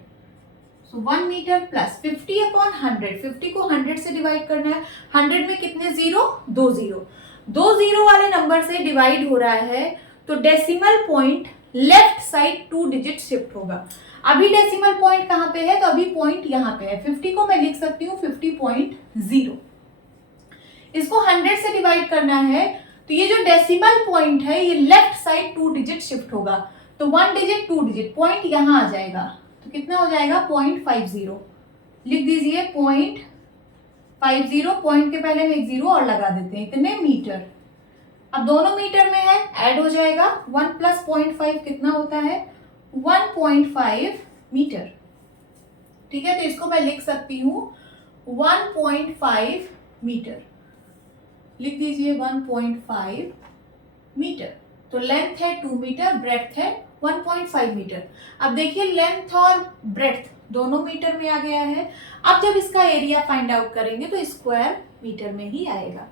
सो 1 मीटर प्लस 50/100, 50 को 100 से डिवाइड करना है। 100 में कितने जीरो, 2 जीरो, 2 जीरो वाले नंबर से डिवाइड हो रहा है, तो decimal point left side 2 digit shift होगा। अभी डेसिमल पॉइंट कहां पे है, तो अभी पॉइंट यहां पे है। 50 को मैं लिख सकती हूँ 50.0। इसको 100 से डिवाइड करना है, तो ये जो डेसिमल पॉइंट है ये लेफ्ट साइड 2 डिजिट शिफ्ट होगा, तो 1 डिजिट 2 डिजिट पॉइंट यहां आ जाएगा, तो कितना हो जाएगा 0.50। लिख दीजिए 0.50, पॉइंट के पहले हम एक जीरो और लगा देते हैं, इतने मीटर। अब दोनों मीटर में है, ऐड हो जाएगा, 1 प्लस 0.5 कितना होता है, 1.5 मीटर। ठीक है, तो इसको मैं लिख सकती हूँ 1.5 मीटर। लिख दीजिए 1.5 मीटर। तो लेंथ है 2 मीटर, ब्रेड्थ है 1.5 मीटर। अब देखिए लेंथ और ब्रेड्थ दोनों मीटर में आ गया है। अब जब इसका एरिया फाइंड आउट करेंगे तो स्क्वायर मीटर में ही आएगा।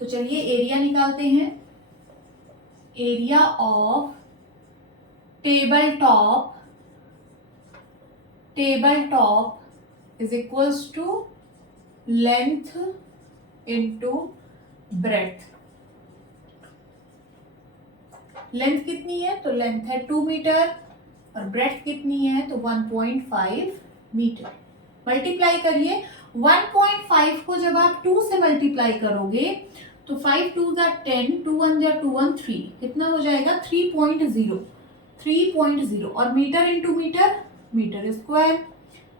तो चलिए एरिया निकालते हैं। Area of table top is equals to length into breadth. Length कितनी है, तो लेंथ है 2 मीटर और ब्रेड्थ कितनी है, तो 1.5 मीटर। मल्टीप्लाई करिए, 1.5 को जब आप 2 से मल्टीप्लाई करोगे तो 5 2 जा 10, 2 1 जा 2 1 3, कितना हो जाएगा 3.0 और metre into metre, metre square.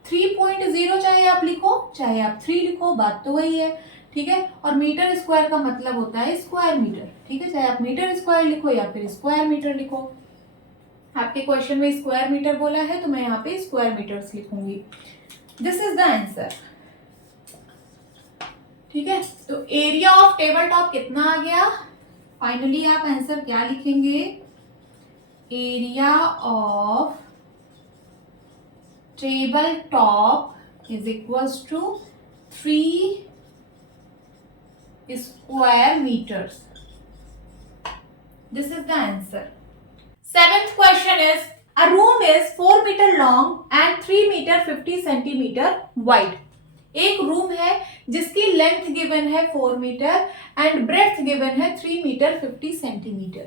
3.0 चाहे आप लिखो चाहे आप 3 लिखो, बात तो वही है, ठीक है। और मीटर स्क्वायर का मतलब होता है स्क्वायर मीटर, ठीक है, चाहे आप मीटर स्क्वायर लिखो या फिर स्क्वायर मीटर लिखो। आपके क्वेश्चन में स्क्वायर मीटर बोला है तो मैं यहाँ पे स्क्वायर मीटर्स लिखूंगी। दिस इज द आंसर, ठीक है। तो एरिया ऑफ टेबल टॉप कितना आ गया? फाइनली आप आंसर क्या लिखेंगे? Area of table top is equals to 3 square meters. This is the answer. Seventh question is, a room is 4 meter long and 3 meter 50 centimeter wide. एक room है जिसकी length given है 4 metre and breadth given है 3 metre 50 centimetre.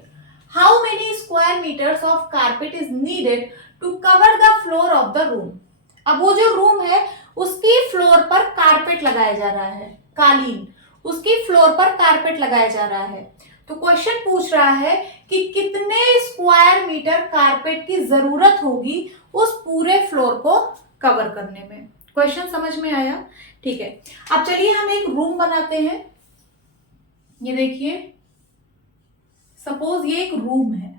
How many square metres of carpet is needed to cover the floor of the room? अब वो जो room है उसकी फ्लोर पर कारपेट लगाया जा रहा है, कालीन, उसकी फ्लोर पर कारपेट लगाया जा रहा है. तो क्वेश्चन पूछ रहा है कि कितने स्क्वायर मीटर कारपेट की जरूरत होगी उस पूरे फ्लोर को कवर करने में. क्वेश्चन समझ में आया? ठीक है. अब चलिए हम एक रूम बनाते हैं. ये देखिए, सपोज ये एक रूम है.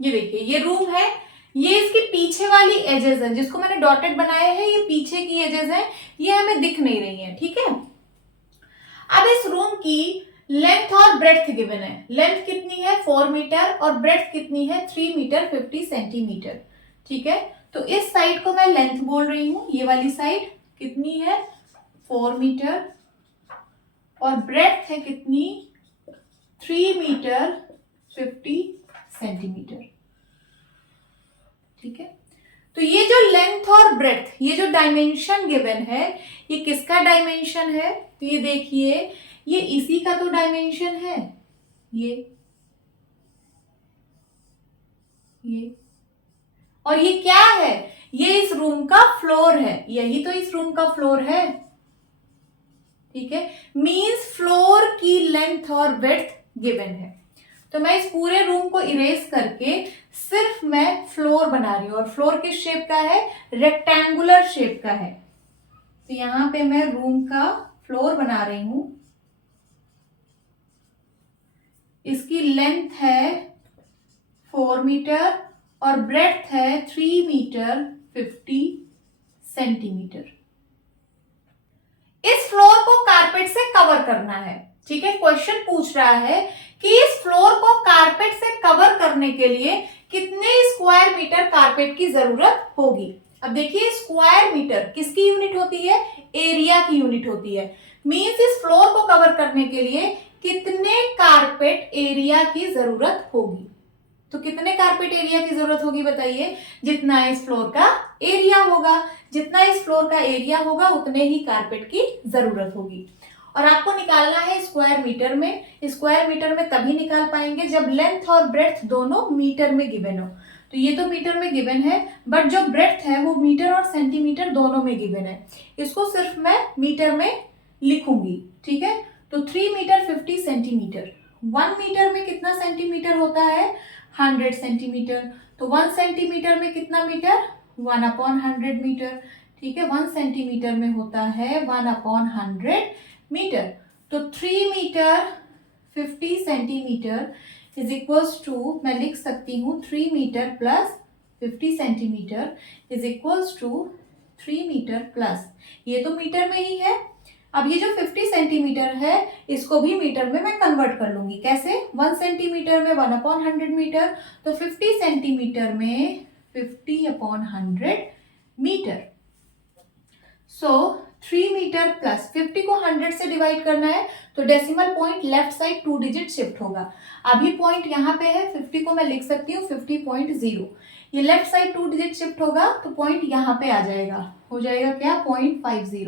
ये देखिए, ये रूम है, ये इसके पीछे वाली एजेस हैं जिसको मैंने डॉटेड बनाया है, ये पीछे की एजेस हैं, ये हमें दिख नहीं रही हैं, ठीक है. अब इस रूम की लेंथ और ब्रेड्थ गिवन है. लेंथ कितनी है 4 मीटर और ब्रेड्थ कितनी है 3 मीटर 50 सेंटीमीटर, ठीक है. तो इस साइड को मैं लेंथ बोल रही हूं, ये वाली साइड कितनी है 4 मीटर और ब्रेड्थ है कितनी 3 मीटर 50 सेंटीमीटर, ठीक है. तो ये जो लेंथ और ब्रेड्थ, ये जो डायमेंशन गिवन है, ये किसका डायमेंशन है? तो ये देखिए, ये इसी का तो डायमेंशन है, ये और ये क्या है? ये इस रूम का फ्लोर है, यही तो इस रूम का फ्लोर है, ठीक है. मींस फ्लोर की लेंथ और विड्थ गिवन है. तो मैं इस पूरे रूम को इरेज करके सिर्फ मैं फ्लोर बना रही हूं, और फ्लोर किस शेप का है? रेक्टेंगुलर शेप का है. तो यहां पे मैं रूम का फ्लोर बना रही हूं. इसकी लेंथ है 4 मीटर और ब्रेड्थ है 3 मीटर 50 सेंटीमीटर. इस फ्लोर को कारपेट से कवर करना है, ठीक है. क्वेश्चन पूछ रहा है कि इस फ्लोर को कारपेट से कवर करने के लिए कितने स्क्वायर मीटर कारपेट की जरूरत होगी. अब देखिए, स्क्वायर मीटर किसकी यूनिट होती है? एरिया की यूनिट होती है. मींस इस फ्लोर को कवर करने के लिए कितने कारपेट एरिया की जरूरत होगी. तो कितने कारपेट एरिया की जरूरत होगी बताइए? जितना इस फ्लोर का एरिया होगा, जितना इस फ्लोर का एरिया होगा उतने ही कारपेट की जरूरत होगी. और आपको निकालना है स्क्वायर मीटर में. स्क्वायर मीटर में तभी निकाल पाएंगे जब लेंथ और ब्रेड्थ दोनों मीटर में गिवन हो. तो ये तो मीटर में गिवन है, बट जो ब्रेड्थ है वो मीटर और सेंटीमीटर दोनों में गिवन है. इसको सिर्फ मैं मीटर में लिखूंगी, ठीक है. तो 3 मीटर 50 सेंटीमीटर. 1 मीटर में कितना सेंटीमीटर होता है? 100 सेंटीमीटर. तो 1 सेंटीमीटर में कितना मीटर? 1/100 मीटर, ठीक है. 1 सेंटीमीटर में होता है 1/100 मीटर. तो 3 metre 50 centimetre is equals to, मैं लिख सकती हूँ 3 metre plus 50 centimetre is equals to 3 metre plus, ये तो मीटर में ही है. अब ये जो 50 सेंटीमीटर है इसको भी मीटर में मैं कन्वर्ट कर लूंगी. कैसे? 1 सेंटीमीटर में 1/100 मीटर, तो 50 सेंटीमीटर में 50/100 मीटर. सो 3 मीटर प्लस 50 को 100 से डिवाइड करना है तो decimal point left side 2 digit shift होगा। अभी पॉइंट यहाँ पे है, 50 को मैं लिख सकती हूँ 50.0, ये लेफ्ट साइड 2 डिजिट शिफ्ट होगा तो पॉइंट यहाँ पे आ जाएगा, हो जाएगा क्या 0.50,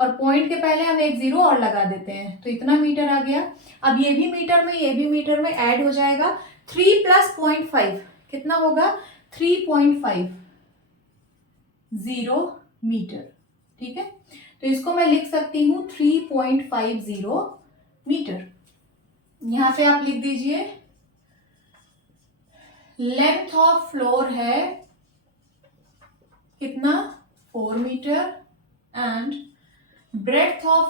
और पॉइंट के पहले हम एक जीरो और लगा देते हैं तो इतना मीटर आ गया। अब ये भी मीटर में ये भी मीटर में ऐड हो जाएगा, 3 प्लस 0.5 कितना होगा 3.50 मीटर। ठीक है, तो इसको मैं लिख सकती हूँ 3.50 मीटर। यहां पे आप लिख दीजिए लेंथ ऑफ फ्लोर है कितना 4 metre and breadth of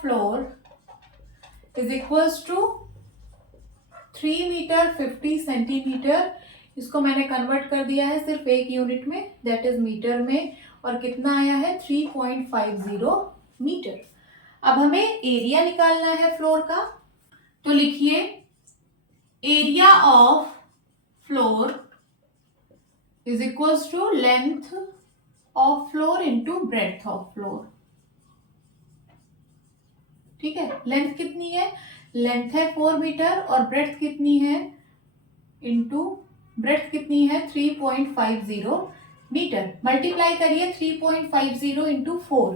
floor is equals to 3 metre 50 centimetre. इसको मैंने कन्वर्ट कर दिया है सिर्फ एक यूनिट में, दैट इज मीटर में, और कितना आया है 3.50 मीटर। अब हमें एरिया निकालना है फ्लोर का, तो लिखिए area of floor is equals to length of floor into breadth of floor. ठीक है, लेंथ कितनी है, लेंथ है 4 मीटर और ब्रेड्थ कितनी है इंटू ब्रेड्थ कितनी है 3.50 मीटर। मल्टीप्लाई करिए 3.50 इंटू 4,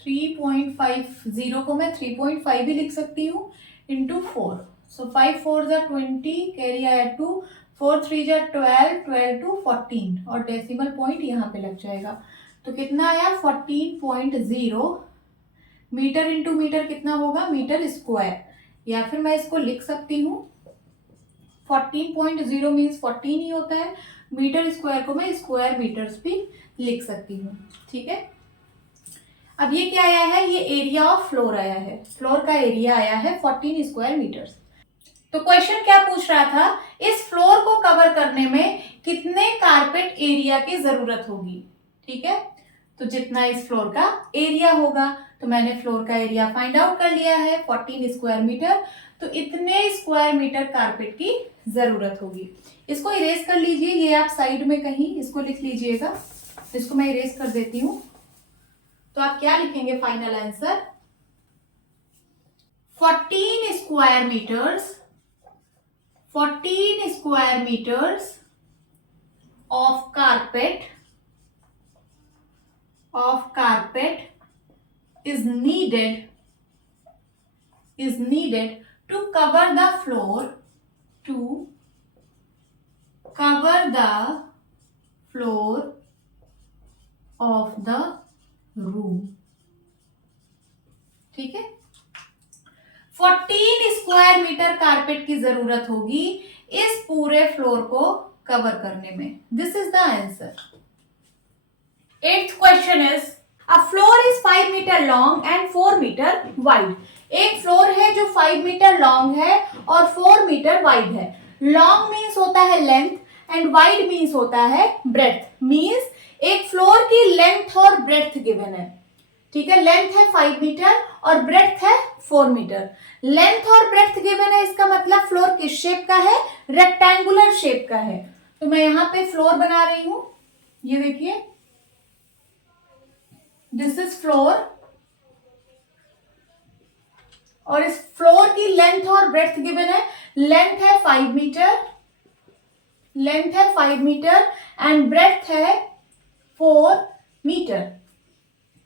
3.50 को मैं 3.5 भी लिख सकती हूँ इंटू 4, सो 5 4 जा 20, कैरी आया 2, 4 3 जा 12, 12 टू 14 और डेसिमल पॉइंट यहाँ पे लग जाएगा तो कितना आया 14.0 मीटर इंटू मीटर कितना होगा मीटर स्क्वायर, या फिर मैं इसको लिख सकती हूँ 14.0 मीन्स 14 ही होता है, मीटर स्क्वायर को मैं स्क्वायर मीटर्स भी लिख सकती हूँ। ठीक है, अब ये क्या आया है, ये एरिया ऑफ फ्लोर आया है, फ्लोर का एरिया आया है 14 स्क्वायर मीटर्स। तो क्वेश्चन क्या पूछ रहा था, इस फ्लोर को कवर करने में कितने कारपेट एरिया की जरूरत होगी। ठीक है, तो जितना इस फ्लोर का एरिया होगा, तो मैंने फ्लोर का एरिया फाइंड आउट कर लिया है 14 स्क्वायर मीटर, तो इतने स्क्वायर मीटर कारपेट की जरूरत होगी। इसको इरेज कर लीजिए, ये आप साइड में कहीं इसको लिख लीजिएगा, इसको मैं इरेज कर देती हूं। तो आप क्या लिखेंगे final answer 14 square metres, 14 square meters of carpet is needed to cover the floor of the room। ठीक है, 14 स्क्वायर मीटर कारपेट की जरूरत होगी इस पूरे फ्लोर को कवर करने में। This is the answer. 8th question is a floor is 5 metre long and 4 metre wide. एक फ्लोर है जो 5 मीटर लॉन्ग है और 4 मीटर वाइड है। लॉन्ग मीन्स होता है लेंथ एंड वाइड मीन्स होता है ब्रेड्थ। मीन्स एक फ्लोर की लेंथ और ब्रेड्थ गिवन है। ठीक है, लेंथ है 5 मीटर और ब्रेड्थ है 4 मीटर। लेंथ और ब्रेड्थ गिवन है, इसका मतलब फ्लोर किस शेप का है, रेक्टेंगुलर शेप का है। तो मैं यहां पे फ्लोर बना रही हूं, ये देखिए दिस इज फ्लोर, और इस फ्लोर की लेंथ और ब्रेड्थ गिवन है। लेंथ है 5 मीटर, लेंथ है 5 मीटर एंड ब्रेड्थ है 4 मीटर।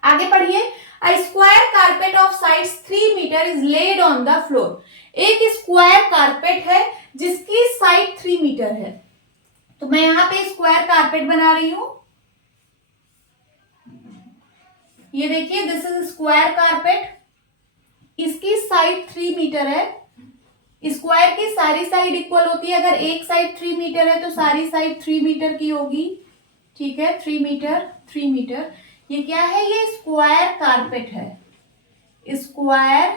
आगे पढ़िए, a square carpet of sides 3 metre is laid on the floor. एक स्क्वायर कारपेट है जिसकी साइड 3 मीटर है। तो मैं यहां पे स्क्वायर कारपेट बना रही हूं, ये देखिए दिस इज स्क्वायर कारपेट, इसकी साइड 3 मीटर है। स्क्वायर की सारी साइड इक्वल होती है, अगर एक साइड 3 मीटर है तो सारी साइड 3 मीटर की होगी। ठीक है, 3 मीटर 3 मीटर। ये क्या है, ये स्क्वायर कारपेट है, square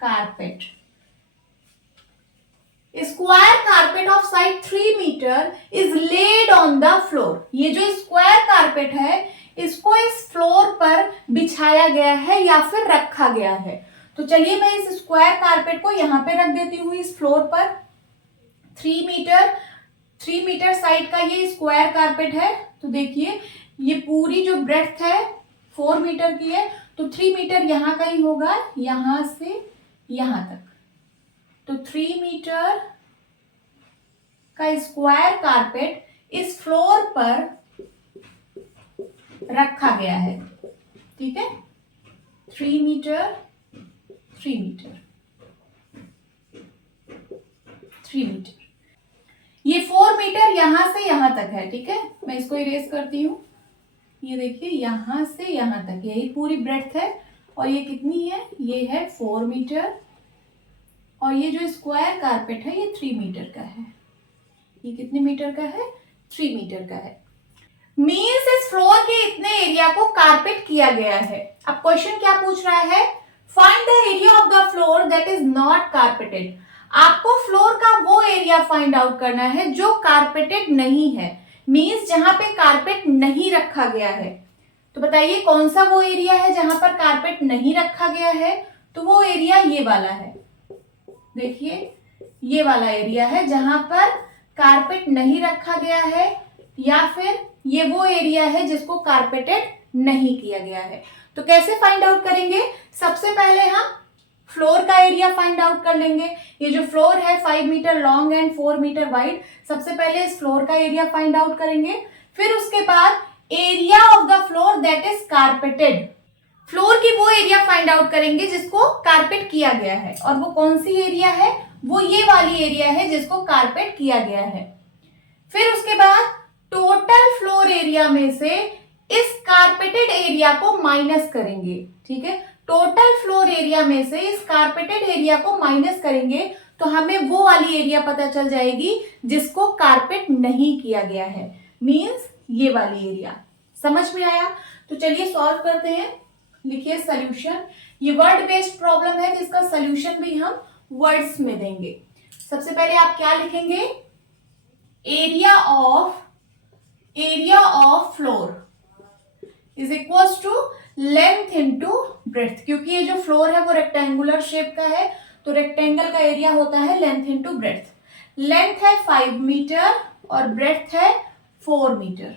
carpet. Square carpet of side 3 metre is laid on the floor. ये जो स्क्वायर कारपेट है इसको इस फ्लोर पर बिछाया गया है या फिर रखा गया है। तो चलिए मैं इस स्क्वायर कारपेट को यहां पे रख देती हूँ इस फ्लोर पर। 3 मीटर साइड का ये स्क्वायर कारपेट है, तो तो देखिए ये पूरी जो ब्रेड्थ है 4 मीटर की है, तो 3 मीटर यहाँ का ही होगा, यहाँ से यहाँ तक। तो 3 मीटर का स्क्वायर कारपेट इस फ्लोर पर रखा गया है, ठीक है। 3 मीटर 3 मीटर 3 मीटर, ये 4 मीटर यहां से यहां तक है, ठीक है। मैं इसको इरेज करती हूँ। ये देखिए यहां से यहां तक यही पूरी ब्रेड्थ है, और ये कितनी है, ये है 4 मीटर, और ये जो स्क्वायर कारपेट है ये 3 मीटर का है। ये कितने मीटर का है, 3 मीटर का है। मीन्स इस फ्लोर के इतने एरिया को कारपेट किया गया है। अब क्वेश्चन क्या पूछ रहा है, find the area of the floor that is not carpeted. आपको फ्लोर का वो एरिया फाइंड आउट करना है जो कारपेटेड नहीं है, मीन्स जहां पे कारपेट नहीं रखा गया है। तो बताइए कौन सा वो एरिया है जहां पर कारपेट नहीं रखा गया है। तो वो एरिया ये वाला है, देखिए ये वाला एरिया है जहां पर कारपेट नहीं रखा गया है, या फिर ये वो एरिया है जिसको कारपेटेड नहीं किया गया है। तो कैसे फाइंड आउट करेंगे, सबसे पहले हम फ्लोर का एरिया फाइंड आउट कर लेंगे। ये जो फ्लोर है 5 metre long and 4 metre wide, सबसे पहले इस फ्लोर का एरिया फाइंड आउट करेंगे। फिर उसके बाद area of the floor that is carpeted, floor की वो एरिया फाइंड आउट करेंगे जिसको कारपेट किया गया है, और वो कौन सी एरिया है, वो ये वाली एरिया है जिसको कारपेट किया गया है। फिर उसके बाद टोटल फ्लोर एरिया में से इस कारपेटेड एरिया को माइनस करेंगे, ठीक है। टोटल फ्लोर एरिया में से इस कारपेटेड एरिया को माइनस करेंगे तो हमें वो वाली एरिया पता चल जाएगी जिसको कारपेट नहीं किया गया है, मींस ये वाली एरिया। समझ में आया। तो चलिए सॉल्व करते हैं। लिखिए सॉल्यूशन। ये वर्ड बेस्ड प्रॉब्लम है, जिसका सॉल्यूशन भी हम वर्ड्स में देंगे। सबसे पहले आप क्या लिखेंगे, area of floor is equals to length into breadth, क्योंकि ये जो फ्लोर है वो रेक्टेंगुलर शेप का है, तो रेक्टेंगल का एरिया होता है लेंथ इनटू ब्रेड्थ। लेंथ है 5 मीटर और ब्रेड्थ है 4 मीटर।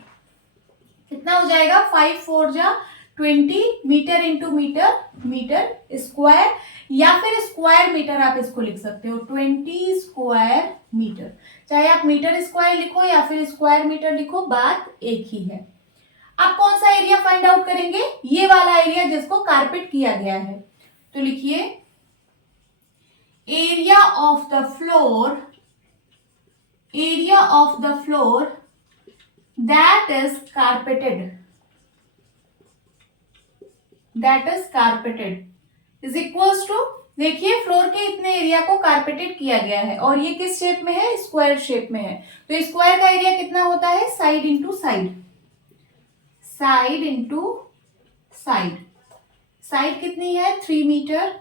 कितना हो जाएगा, 5 4 जा 20 metre into metre, metre square, या फिर स्क्वायर मीटर आप इसको लिख सकते हो, 20 स्क्वायर मीटर। चाहे आप मीटर स्क्वायर लिखो या फिर स्क्वायर मीटर लिखो, बात एक ही है। अब कौन सा एरिया फाइंड आउट करेंगे, ये वाला एरिया जिसको कारपेट किया गया है। तो लिखिए area of the floor that is carpeted is equals to, देखिए फ्लोर के इतने एरिया को कारपेटेड किया गया है, और ये किस शेप में है, स्क्वायर शेप में है। तो स्क्वायर का एरिया कितना होता है, side into side, side into side. Side कितनी है, 3 metre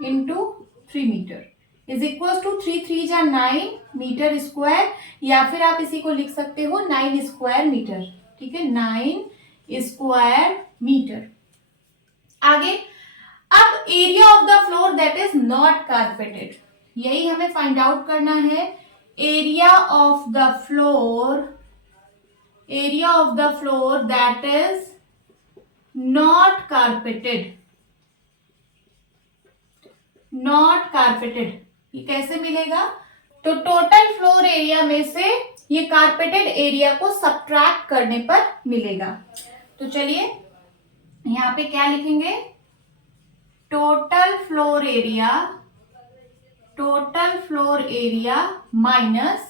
into 3 metre is equal to 3 3 जा 9 मीटर स्क्वायर, या फिर आप इसी को लिख सकते हो 9 स्क्वायर मीटर, ठीक है, 9 स्क्वायर मीटर। आगे, अब area of the floor that is not carpeted, यही हमें फाइंड आउट करना है। Area of the floor that is not carpeted, ये कैसे मिलेगा, तो टोटल फ्लोर एरिया में से ये कारपेटेड एरिया को सब्ट्रैक्ट करने पर मिलेगा। तो चलिए यहाँ पे क्या लिखेंगे, total floor area minus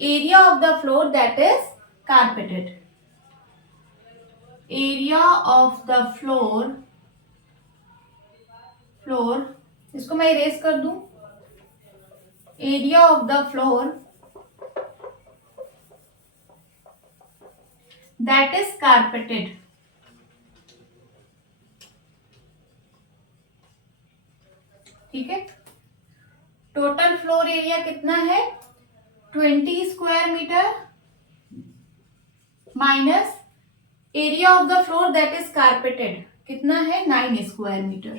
area of the floor that is carpeted, area of the floor, इसको मैं इरेज कर दूं, area of the floor that is carpeted, ठीक है। टोटल फ्लोर एरिया कितना है, 20 square metre minus area of the floor that is carpeted कितना है, 9 स्क्वायर मीटर।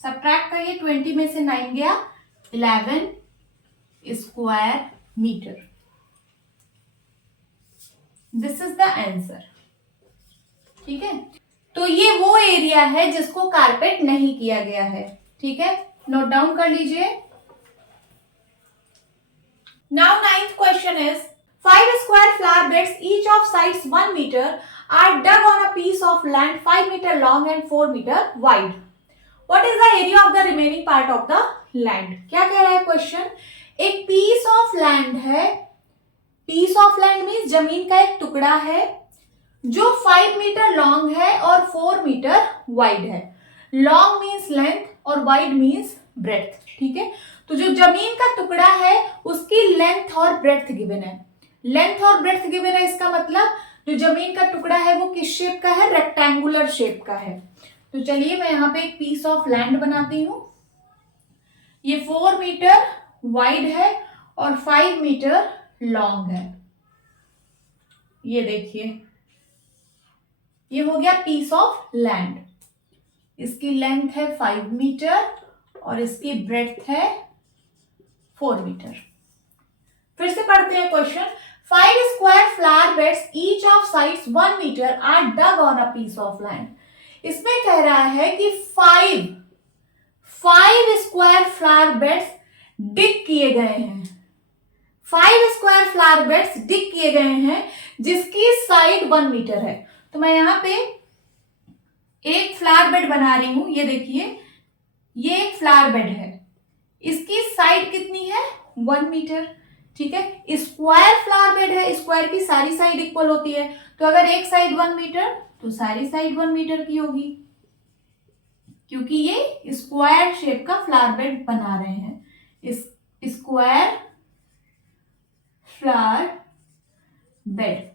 सब्ट्रैक्ट करिए, 20 में से 9 गया, 11 square metre. This is the answer. ठीक है, तो ये वो एरिया है जिसको कारपेट नहीं किया गया है। ठीक है, नोट डाउन कर लीजिए। Now 9th question is 5 square flower beds, each of size 1 meter, are dug on a piece of land 5 meter long and 4 meter wide. What is the area of the remaining part of the land? क्या कह रहा है question? एक piece of land है, piece of land means जमीन का एक टुकड़ा है जो 5 मीटर लॉन्ग है और 4 मीटर वाइड है। लॉन्ग मीन्स लेंथ और वाइड मीन्स ब्रेथ। ठीक है, तो जो जमीन का टुकड़ा है उसकी लेंथ और ब्रेथ गिवन है। लेंथ और ब्रेथ गिवन है, इसका मतलब जो जमीन का टुकड़ा है वो किस शेप का है? रेक्टेंगुलर शेप का है। तो चलिए मैं यहाँ पे एक पीस ऑफ लैंड बनाती हूँ। ये 4 मीटर वाइड है और 5 मीटर लॉन्ग है। ये देखिए, ये हो गया पीस ऑफ लैंड। इसकी लेंथ है 5 मीटर और इसकी ब्रेड्थ है 4 मीटर। फिर से पढ़ते हैं question. 5 square flower beds, each of size 1 meter, are dug on a piece of land. इसमें कह रहा है कि 5 स्क्वायर फ्लावर बेड्स डिग किए गए हैं। 5 स्क्वायर फ्लावर बेड्स डिग किए गए हैं जिसकी साइड 1 मीटर है। तो मैं यहाँ पे एक फ्लावर बेड बना रही हूं। ये देखिए, ये एक फ्लावर बेड है, इसकी साइड कितनी है? 1 मीटर। ठीक है, स्क्वायर फ्लावर बेड है, स्क्वायर की सारी साइड इक्वल होती है, तो अगर एक साइड 1 मीटर तो सारी साइड 1 मीटर की होगी, क्योंकि ये स्क्वायर शेप का फ्लावर बेड बना रहे हैं। इस स्क्वायर फ्लावर बेड।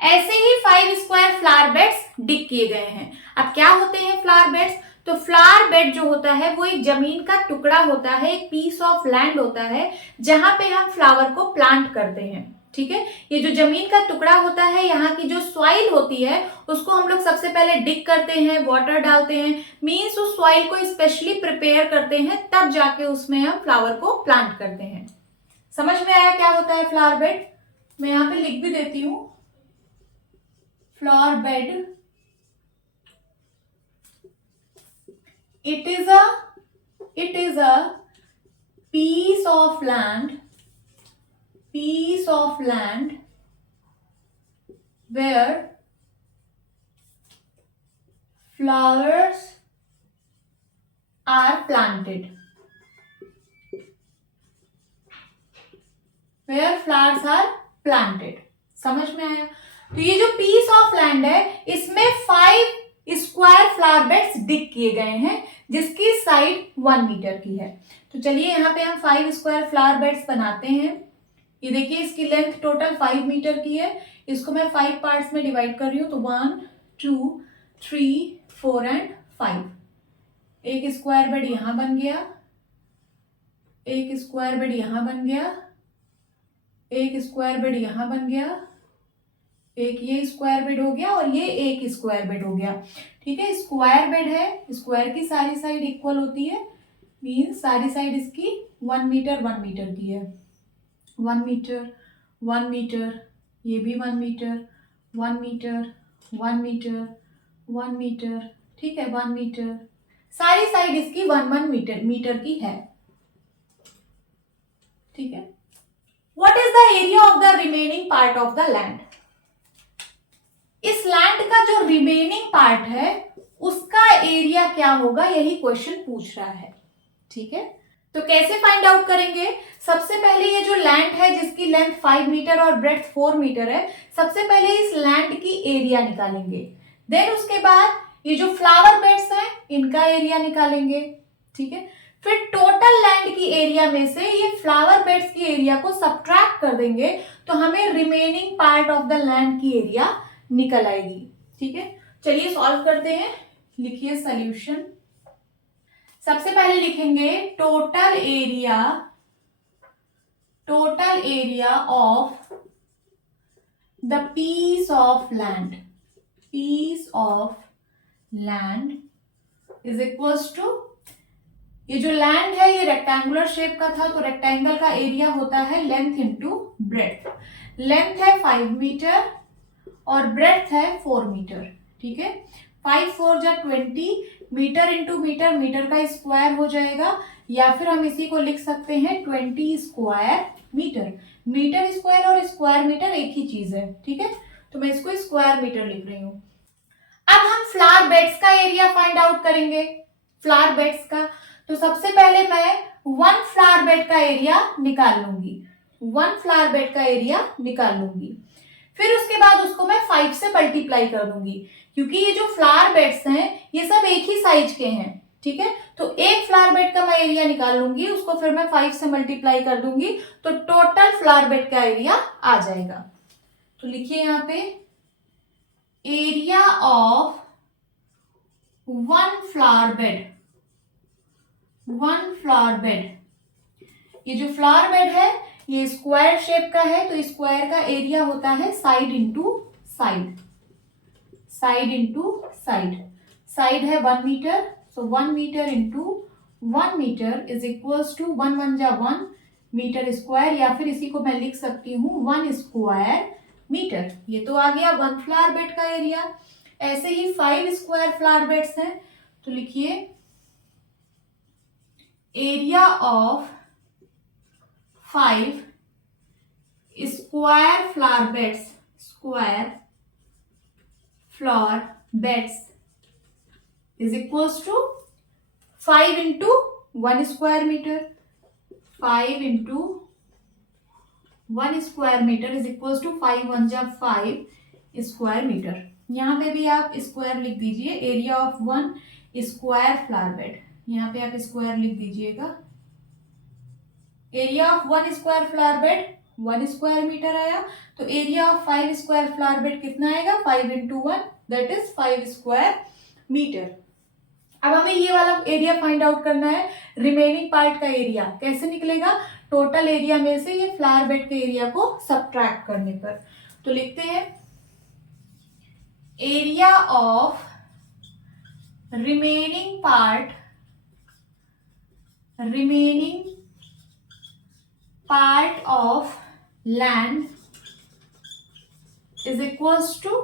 ऐसे ही 5 स्क्वायर फ्लावर बेड्स डिग किए गए हैं। अब क्या होते हैं फ्लावर बेड्स? तो फ्लावर बेड जो होता है वो एक जमीन का टुकड़ा होता है, एक पीस ऑफ लैंड होता है जहां पे हम फ्लावर को प्लांट करते हैं। ठीक है, ये जो जमीन का टुकड़ा होता है, यहाँ की जो सॉइल होती है उसको हम लोग सबसे पहले डिग करते हैं, वाटर डालते हैं, मीन्स उस सॉइल को स्पेशली प्रिपेयर करते हैं, तब जाके उसमें हम फ्लावर को प्लांट करते हैं। समझ में आया क्या होता है फ्लावर बेड? मैं यहाँ पे लिख भी देती हूँ। Flower bed, it is a piece of land where flowers are planted, समझ में आया? तो ये जो पीस ऑफ लैंड है इसमें 5 स्क्वायर फ्लावर बेड्स डिग किए गए हैं जिसकी साइड 1 मीटर की है। तो चलिए यहाँ पे हम 5 स्क्वायर फ्लावर बेड्स बनाते हैं। ये देखिए, इसकी लेंथ टोटल 5 मीटर की है। इसको मैं 5 पार्ट्स में डिवाइड कर रही हूँ, तो 1 2 3 4 एंड 5। एक स्क्वायर बेड यहाँ बन गया, एक स्क्वायर बेड यहाँ बन गया, एक स्क्वायर बेड यहाँ बन गया, एक ये स्क्वायर बेड हो गया और ये एक स्क्वायर बेड हो गया। ठीक है, स्क्वायर बेड है, स्क्वायर की सारी साइड इक्वल होती है, मीन्स सारी साइड इसकी 1 मीटर 1 मीटर की है। 1 मीटर 1 मीटर, ये भी 1 मीटर 1 मीटर 1 मीटर 1 मीटर। ठीक है, 1 मीटर, सारी साइड इसकी 1 मीटर की है। ठीक है, what is the area of the remaining part of the land? इस लैंड का जो रिमेनिंग पार्ट है उसका एरिया क्या होगा, यही क्वेश्चन पूछ रहा है। ठीक है, तो कैसे फाइंड आउट करेंगे? सबसे पहले ये जो लैंड है जिसकी लेंथ 5 मीटर और ब्रेड्थ 4 मीटर है, सबसे पहले इस लैंड की एरिया निकालेंगे। देन उसके बाद ये जो फ्लावर बेड्स हैं इनका एरिया निकालेंगे। ठीक है, फिर टोटल लैंड की एरिया में से ये फ्लावर बेड्स की एरिया को सब्ट्रैक्ट कर देंगे तो हमें remaining part of the land की एरिया निकल आएगी। ठीक है, चलिए सॉल्व करते हैं। लिखिए सॉल्यूशन। सबसे पहले लिखेंगे total area of the piece of land is equals to, ये जो लैंड है ये रेक्टेंगुलर शेप का था, तो रेक्टेंगल का एरिया होता है लेंथ इंटू ब्रेड्थ। लेंथ है 5 मीटर और ब्रेड्थ है 4 मीटर। ठीक है, 5 4 जा 20, मीटर इंटू मीटर, मीटर का स्क्वायर हो जाएगा, या फिर हम इसी को लिख सकते हैं 20 स्क्वायर मीटर। मीटर स्क्वायर और स्क्वायर मीटर एक ही चीज है। ठीक है, तो मैं इसको स्क्वायर मीटर लिख रही हूँ। अब हम फ्लावर बेड्स का एरिया फाइंड आउट करेंगे। फ्लावर बेड्स का, तो सबसे पहले मैं 1 फ्लावर बेड का एरिया निकाल लूंगी। 1 फ्लावर बेड का एरिया निकाल लूंगी, फिर उसके बाद उसको मैं 5 से मल्टीप्लाई कर दूंगी, क्योंकि ये जो फ्लावर बेड्स हैं ये सब एक ही साइज के हैं। ठीक है, तो एक फ्लावर बेड का मैं एरिया निकाल लूंगी, उसको फिर मैं 5 से मल्टीप्लाई कर दूंगी, तो टोटल फ्लावर बेड का एरिया आ जाएगा। तो लिखिए यहाँ पे area of 1 flower bed. 1 flower bed, ये जो फ्लावर बेड है ये स्क्वायर शेप का है, तो स्क्वायर का एरिया होता है side into side, side into side. Side है 1 metre, so 1 metre into 1 metre is equals to 1 1 जा 1 मीटर स्क्वायर, या फिर इसी को मैं लिख सकती हूँ 1 स्क्वायर मीटर। ये तो आ गया 1 फ्लावर बेड का एरिया। ऐसे ही 5 स्क्वायर फ्लावर बेड्स हैं, तो लिखिए area of 5 square flower beds, square flower beds is equals to 5 into 1 square metre. 5 into 1 square metre is equals to 5 1 जा 5 स्क्वायर मीटर। यहाँ पे भी आप स्क्वायर लिख दीजिए, area of 1 square flower bed, यहाँ पे आप स्क्वायर लिख दीजिएगा। Area of 1 square flower bed 1 square metre आया, तो area of 5 square flower bed कितना आएगा, 5 into 1 that is 5 square metre. अब हमें ये वाला एरिया फाइंड आउट करना है, रिमेनिंग पार्ट का एरिया कैसे निकलेगा, टोटल एरिया में से ये फ्लावर बेड के एरिया को सब्ट्रैक्ट करने पर। तो लिखते हैं area of remaining part, remaining part of land is equals to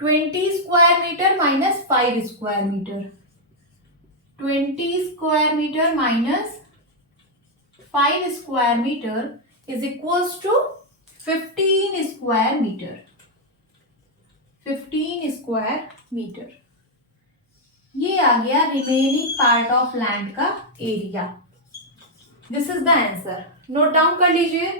20 square metre minus 5 square metre. 20 square metre minus 5 square metre is equals to 15 square metre. 15 square metre, ये आ गया रिमेनिंग पार्ट ऑफ लैंड का area. This is the answer, note down कर लीजिए।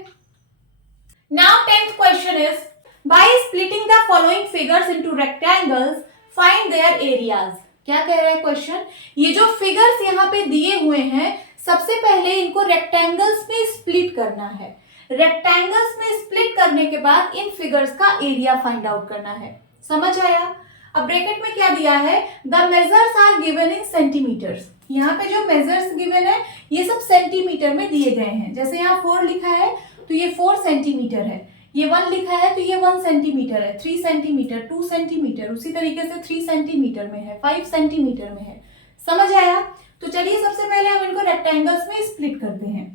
Now 10th question is by splitting the following figures into rectangles find their areas। क्या कह रहा है क्वेश्चन, ये जो फिगर्स यहाँ पे दिए हुए हैं सबसे पहले इनको रेक्टेंगल्स में स्प्लिट करना है। रेक्टेंगल्स में स्प्लिट करने के बाद इन फिगर्स का एरिया फाइंड आउट करना है। समझ आया? अब ब्रैकेट में क्या दिया है, the measures are given in centimetres. यहाँ पे जो मेजर्स गिवन है ये सब सेंटीमीटर में दिए गए हैं। जैसे यहाँ 4 लिखा है तो ये 4 सेंटीमीटर है, ये 1 लिखा है तो ये 1 सेंटीमीटर है, 3 सेंटीमीटर, 2 सेंटीमीटर, उसी तरीके से 3 सेंटीमीटर में है, 5 सेंटीमीटर में है। समझ आया? तो चलिए सबसे पहले हम इनको रेक्टेंगल्स में स्प्लिट करते हैं।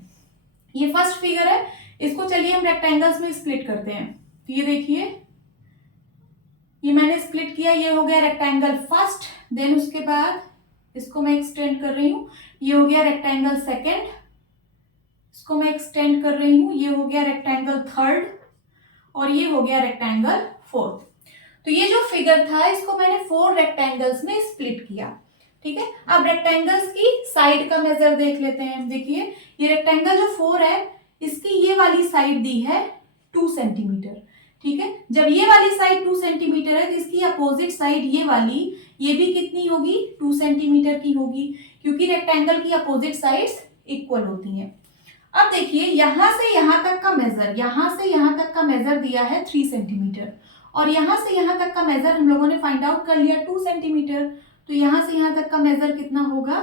ये फर्स्ट फिगर है, इसको चलिए हम रेक्टेंगल्स में स्प्लिट करते हैं। तो ये देखिए, ये मैंने स्प्लिट किया, ये हो गया रेक्टेंगल फर्स्ट, देन उसके बाद इसको मैं एक्सटेंड कर रही हूँ, ये हो गया रेक्टेंगल सेकेंड, इसको मैं एक्सटेंड कर रही हूँ, ये हो गया रेक्टेंगल थर्ड, और ये हो गया रेक्टेंगल फोर्थ। तो ये जो फिगर था इसको मैंने 4 रेक्टेंगल्स में स्प्लिट किया। ठीक है, अब रेक्टेंगल्स की साइड का मेजर देख लेते हैं। देखिए ये रेक्टेंगल जो 4 है इसकी ये वाली साइड दी है 2 सेंटीमीटर। ठीक है, जब ये वाली साइड 2 सेंटीमीटर है तो इसकी अपोजिट साइड ये वाली, ये भी कितनी होगी, 2 सेंटीमीटर की होगी, क्योंकि रेक्टेंगल की अपोजिट साइड्स इक्वल होती हैं। अब देखिए यहां से यहां तक का मेजर, यहां से यहां तक का मेजर दिया है 3 सेंटीमीटर, और यहां से यहां तक का मेजर हम लोगों ने फाइंड आउट कर लिया 2 सेंटीमीटर। तो यहां से यहां तक का मेजर कितना होगा,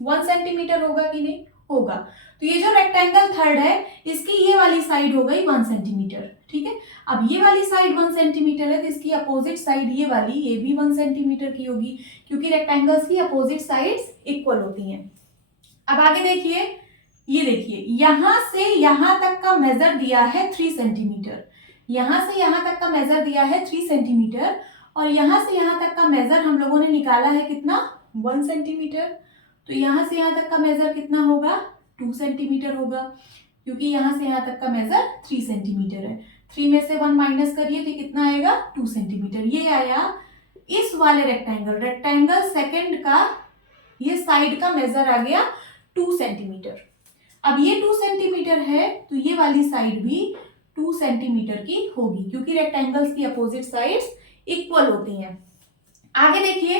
1 सेंटीमीटर होगा कि नहीं होगा। तो ये जो रेक्टेंगल थर्ड है इसकी ये वाली साइड हो गई 1 सेंटीमीटर। ठीक है, अब ये वाली साइड 1 सेंटीमीटर है तो इसकी अपोजिट साइड ये वाली, ये भी 1 सेंटीमीटर की होगी, क्योंकि रेक्टेंगल्स की अपोजिट साइड्स इक्वल होती हैं। अब आगे देखिए, ये देखिए यहां से यहां तक का मेजर दिया है 3 सेंटीमीटर, यहाँ से यहाँ तक का मेजर दिया है 3 सेंटीमीटर और यहाँ से यहाँ तक का मेजर हम लोगों ने निकाला है कितना 1 सेंटीमीटर। तो यहाँ से यहाँ तक का मेजर कितना होगा 2 सेंटीमीटर होगा, क्योंकि यहाँ से यहाँ तक का मेजर 3 सेंटीमीटर है। 3 में से 1 माइनस करिए तो कितना आएगा 2 सेंटीमीटर। ये आया इस वाले रेक्टेंगल सेकंड का ये साइड का मेजर आ गया 2 सेंटीमीटर। अब ये 2 सेंटीमीटर है तो ये वाली साइड भी 2 सेंटीमीटर की होगी, क्योंकि रेक्टेंगल्स की अपोजिट साइड्स इक्वल होती हैं। आगे देखिए,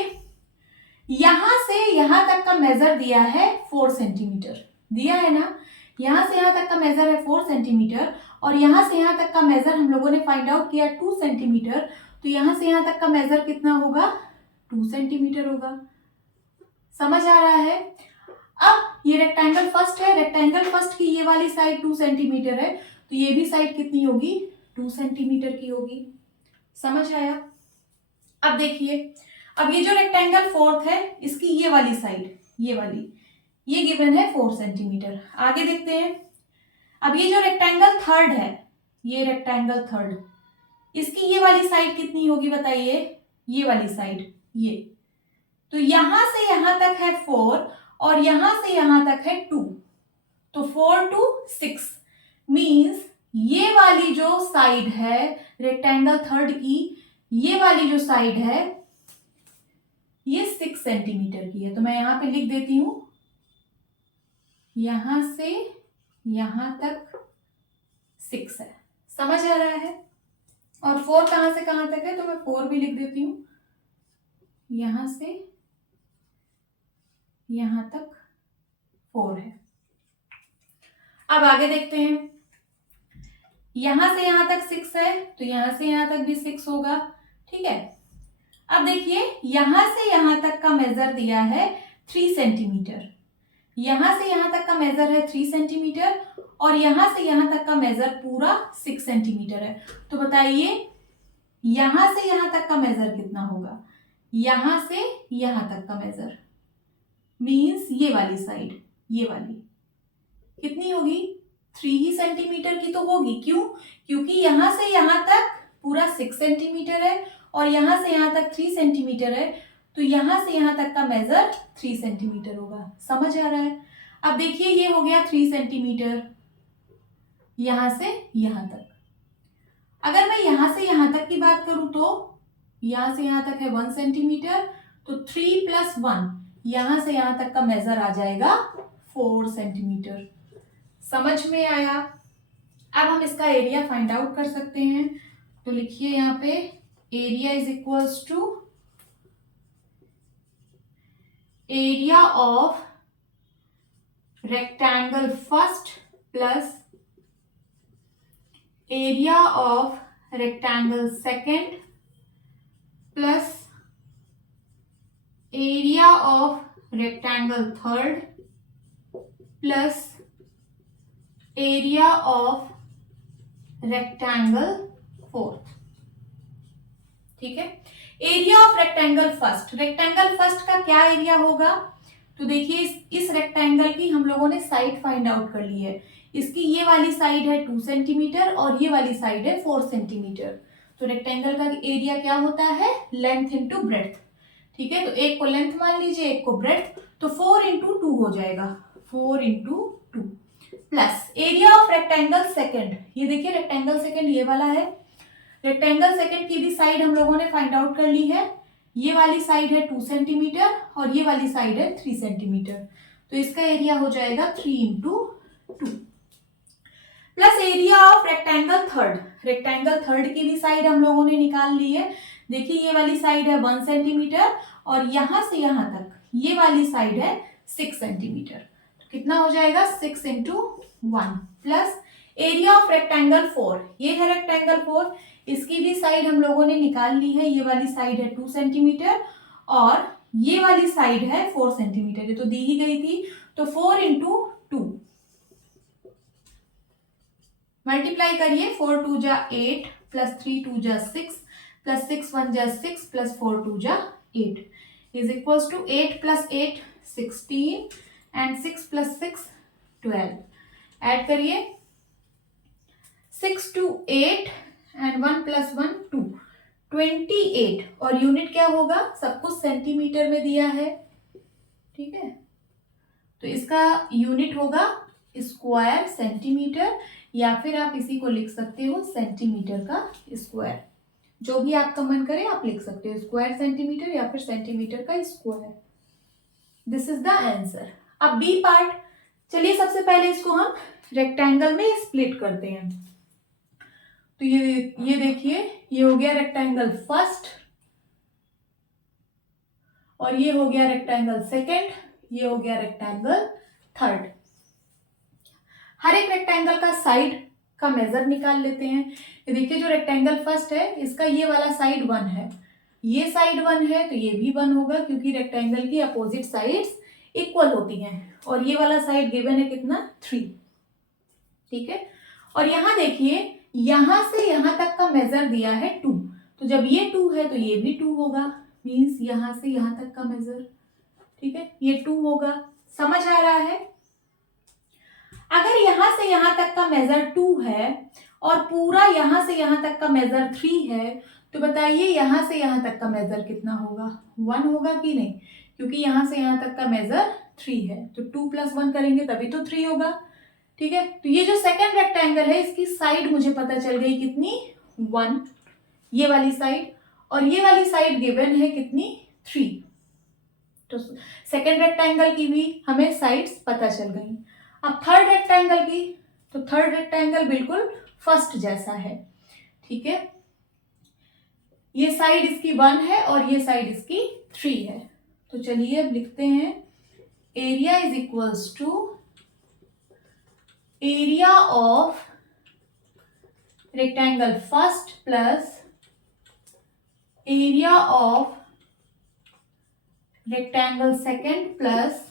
यहां से यहां तक का मेजर दिया है 4 सेंटीमीटर, दिया है ना। यहां से यहां तक का मेजर है 4 सेंटीमीटर और यहां से यहां तक का मेजर हम लोगों ने फाइंड आउट किया 2 सेंटीमीटर। तो यहां से यहां तक का मेजर कितना होगा 2 सेंटीमीटर होगा। समझ आ रहा है। अब ये रेक्टेंगल फर्स्ट है, रेक्टेंगल फर्स्ट की ये वाली साइड 2 सेंटीमीटर है तो ये भी साइड कितनी होगी 2 सेंटीमीटर की होगी। समझ आया। अब देखिए, अब ये जो रेक्टेंगल फोर्थ है इसकी ये वाली साइड, ये वाली, ये गिवन है 4 सेंटीमीटर। आगे देखते हैं। अब ये जो रेक्टेंगल थर्ड है, ये रेक्टेंगल थर्ड, इसकी ये वाली साइड कितनी होगी बताइए, ये वाली साइड, ये। तो यहां से यहां तक है 4 और यहां से यहां तक है 2, तो 4 to 6 मीन्स ये वाली जो साइड है रेक्टेंगल थर्ड की, ये वाली जो साइड है ये 6 सेंटीमीटर की है। तो मैं यहां पे लिख देती हूं, यहां से यहां तक 6 है। समझ आ रहा है। और 4 कहां से कहां तक है तो मैं 4 भी लिख देती हूं, यहां से यहां तक 4 है। अब आगे देखते हैं। यहां से यहां तक 6 है तो यहां से यहां तक भी 6 होगा। ठीक है। अब देखिए, यहां से यहां तक का मेजर दिया है 3 सेंटीमीटर, यहां से यहां तक का मेजर है 3 सेंटीमीटर और यहां से यहां तक का मेजर पूरा 6 सेंटीमीटर है। तो बताइए यहां से यहां तक का मेजर कितना होगा, यहां से यहां तक का मेजर मीन्स ये वाली साइड, ये वाली कितनी होगी 3 ही सेंटीमीटर की तो होगी। क्यों? क्योंकि यहां से यहां तक पूरा 6 सेंटीमीटर है और यहां से यहां तक 3 सेंटीमीटर है, तो यहां से यहां तक का मेजर 3 सेंटीमीटर होगा। समझ आ रहा है। अब देखिए, ये हो गया 3 सेंटीमीटर यहां से यहां तक। अगर मैं यहां से यहां तक की बात करूं तो यहां से यहां तक है 1 सेंटीमीटर, तो 3 + 1 यहां से यहां तक का मेजर आ जाएगा 4 सेंटीमीटर। समझ में आया। अब हम इसका एरिया फाइंड आउट कर सकते हैं। तो लिखिए यहाँ पे area is equals to area of rectangle first plus area of rectangle second plus area of rectangle third plus area of rectangle fourth. ठीक है। Area of rectangle first, rectangle first का क्या एरिया होगा, तो देखिए इस रेक्टेंगल की हम लोगों ने साइड फाइंड आउट कर ली है। इसकी ये वाली साइड है 2 सेंटीमीटर और ये वाली साइड है 4 सेंटीमीटर। तो रेक्टेंगल का एरिया क्या होता है, लेंथ इंटू ब्रेड्थ। ठीक है। तो एक को लेंथ मान लीजिए, एक को ब्रेड्थ, तो 4 × 2 हो जाएगा, 4 × 2 plus area of rectangle second. ये देखिए रेक्टेंगल सेकंड ये वाला है, रेक्टेंगल सेकंड की भी साइड हम लोगों ने फाइंड आउट कर ली है। ये वाली साइड है 2 सेंटीमीटर और ये वाली साइड है 3 सेंटीमीटर। तो इसका एरिया हो जाएगा 3 × 2 plus area of rectangle third. Rectangle third की भी साइड हम लोगों ने निकाल ली है। देखिए ये वाली साइड है 1 सेंटीमीटर और यहां से यहां तक ये वाली साइड है 6 सेंटीमीटर। तो कितना हो जाएगा 6 × 1 प्लस एरिया ऑफ रेक्टेंगल 4। ये है रेक्टेंगल 4, इसकी भी साइड हम लोगों ने निकाल ली है। ये वाली साइड है 2 सेंटीमीटर और ये वाली साइड है 4 सेंटीमीटर। ये तो दी ही गई थी। तो 4 × 2 मल्टीप्लाई करिए, 4 × 2 = 8 plus 3 × 2 = 6 plus 6 × 1 = 6 plus 4 × 2 = 8 is equals to 8 + 8 16 and 6 + 6 12। Add करिए 6 × 2 8 एंड 1 + 1 2, 28 और यूनिट क्या होगा, सब कुछ सेंटीमीटर में दिया है, ठीक है। तो इसका यूनिट होगा स्क्वायर सेंटीमीटर, या फिर आप इसी को लिख सकते हो सेंटीमीटर का स्क्वायर, जो भी आपका मन करे आप लिख सकते हो, स्क्वायर सेंटीमीटर या फिर सेंटीमीटर का square. This is the answer. अब बी पार्ट, चलिए सबसे पहले इसको हम रेक्टेंगल में स्प्लिट करते हैं। तो ये देखिए, ये हो गया रेक्टेंगल फर्स्ट, और ये हो गया रेक्टेंगल सेकेंड, ये हो गया रेक्टेंगल थर्ड। हर एक रेक्टेंगल का साइड का मेजर निकाल लेते हैं। ये देखिए, जो रेक्टेंगल फर्स्ट है इसका ये वाला साइड 1 है, ये साइड 1 है, तो ये भी 1 होगा, क्योंकि रेक्टेंगल की अपोजिट साइड्स इक्वल होती हैं। और ये वाला साइड गिवन है कितना, 3, ठीक है। और यहाँ देखिए, यहां से यहां तक का मेजर दिया है 2, तो जब ये 2 है तो ये भी 2 होगा, मीन्स यहां से यहां तक का मेजर, ठीक है, ये 2 होगा। समझ आ रहा है? अगर यहां से यहां तक का मेजर 2 है और पूरा यहां से यहां तक का मेजर 3 है, तो बताइए यहां से यहां तक का मेजर कितना होगा, 1 होगा कि नहीं, क्योंकि यहां से यहां तक का मेजर 3 है, तो 2 + 1 करेंगे तभी तो 3 होगा, ठीक है। तो ये जो सेकंड रेक्टेंगल है इसकी साइड मुझे पता चल गई कितनी, 1, ये वाली साइड, और ये वाली साइड गिवन है कितनी, 3। तो सेकंड रेक्टेंगल की भी हमें साइड्स पता चल गई। अब थर्ड रेक्टेंगल की, तो थर्ड रेक्टेंगल बिल्कुल फर्स्ट जैसा है, ठीक है। ये साइड इसकी 1 है और ये साइड इसकी 3 है। तो चलिए अब लिखते हैं, area is equals to area of rectangle first plus area of rectangle second plus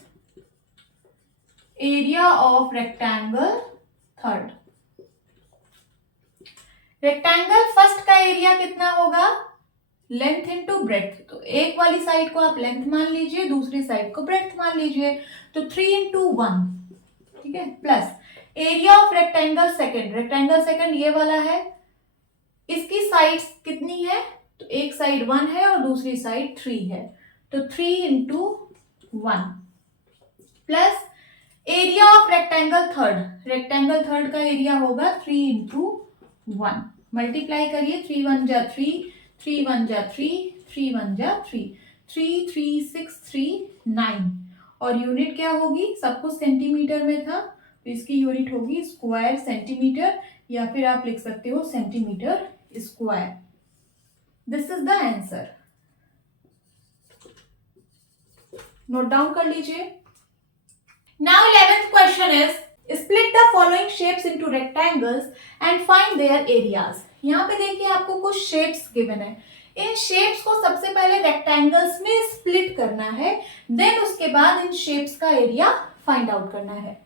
area of rectangle third. Rectangle first का एरिया कितना होगा, लेंथ इनटू ब्रेड्थ, तो एक वाली साइड को आप लेंथ मान लीजिए, दूसरी साइड को ब्रेड्थ मान लीजिए, तो 3 × 1, ठीक है, plus area of rectangle second, rectangle second ये वाला है, इसकी साइड्स कितनी है, तो एक साइड 1 है और दूसरी साइड 3 है, तो 3 × 1 plus area of rectangle third, rectangle third का एरिया होगा 3 × 1, मल्टीप्लाई करिए, 3 × 1 = 3, 3 × 1 = 3, 3 × 1 = 3, 3 3 6 3 9, और यूनिट क्या होगी, सब कुछ सेंटीमीटर में था, तो इसकी यूनिट होगी स्क्वायर सेंटीमीटर, या फिर आप लिख सकते हो centimetre square. This is the answer, note down कर लीजिए। Now 11th question is, split the following shapes into rectangles and find there areas. यहाँ पे देखिए आपको कुछ शेप्स गिवन है, इन शेप्स को सबसे पहले रेक्टेंगल्स में स्प्लिट करना है, देन उसके बाद इन शेप्स का एरिया फाइंड आउट करना है।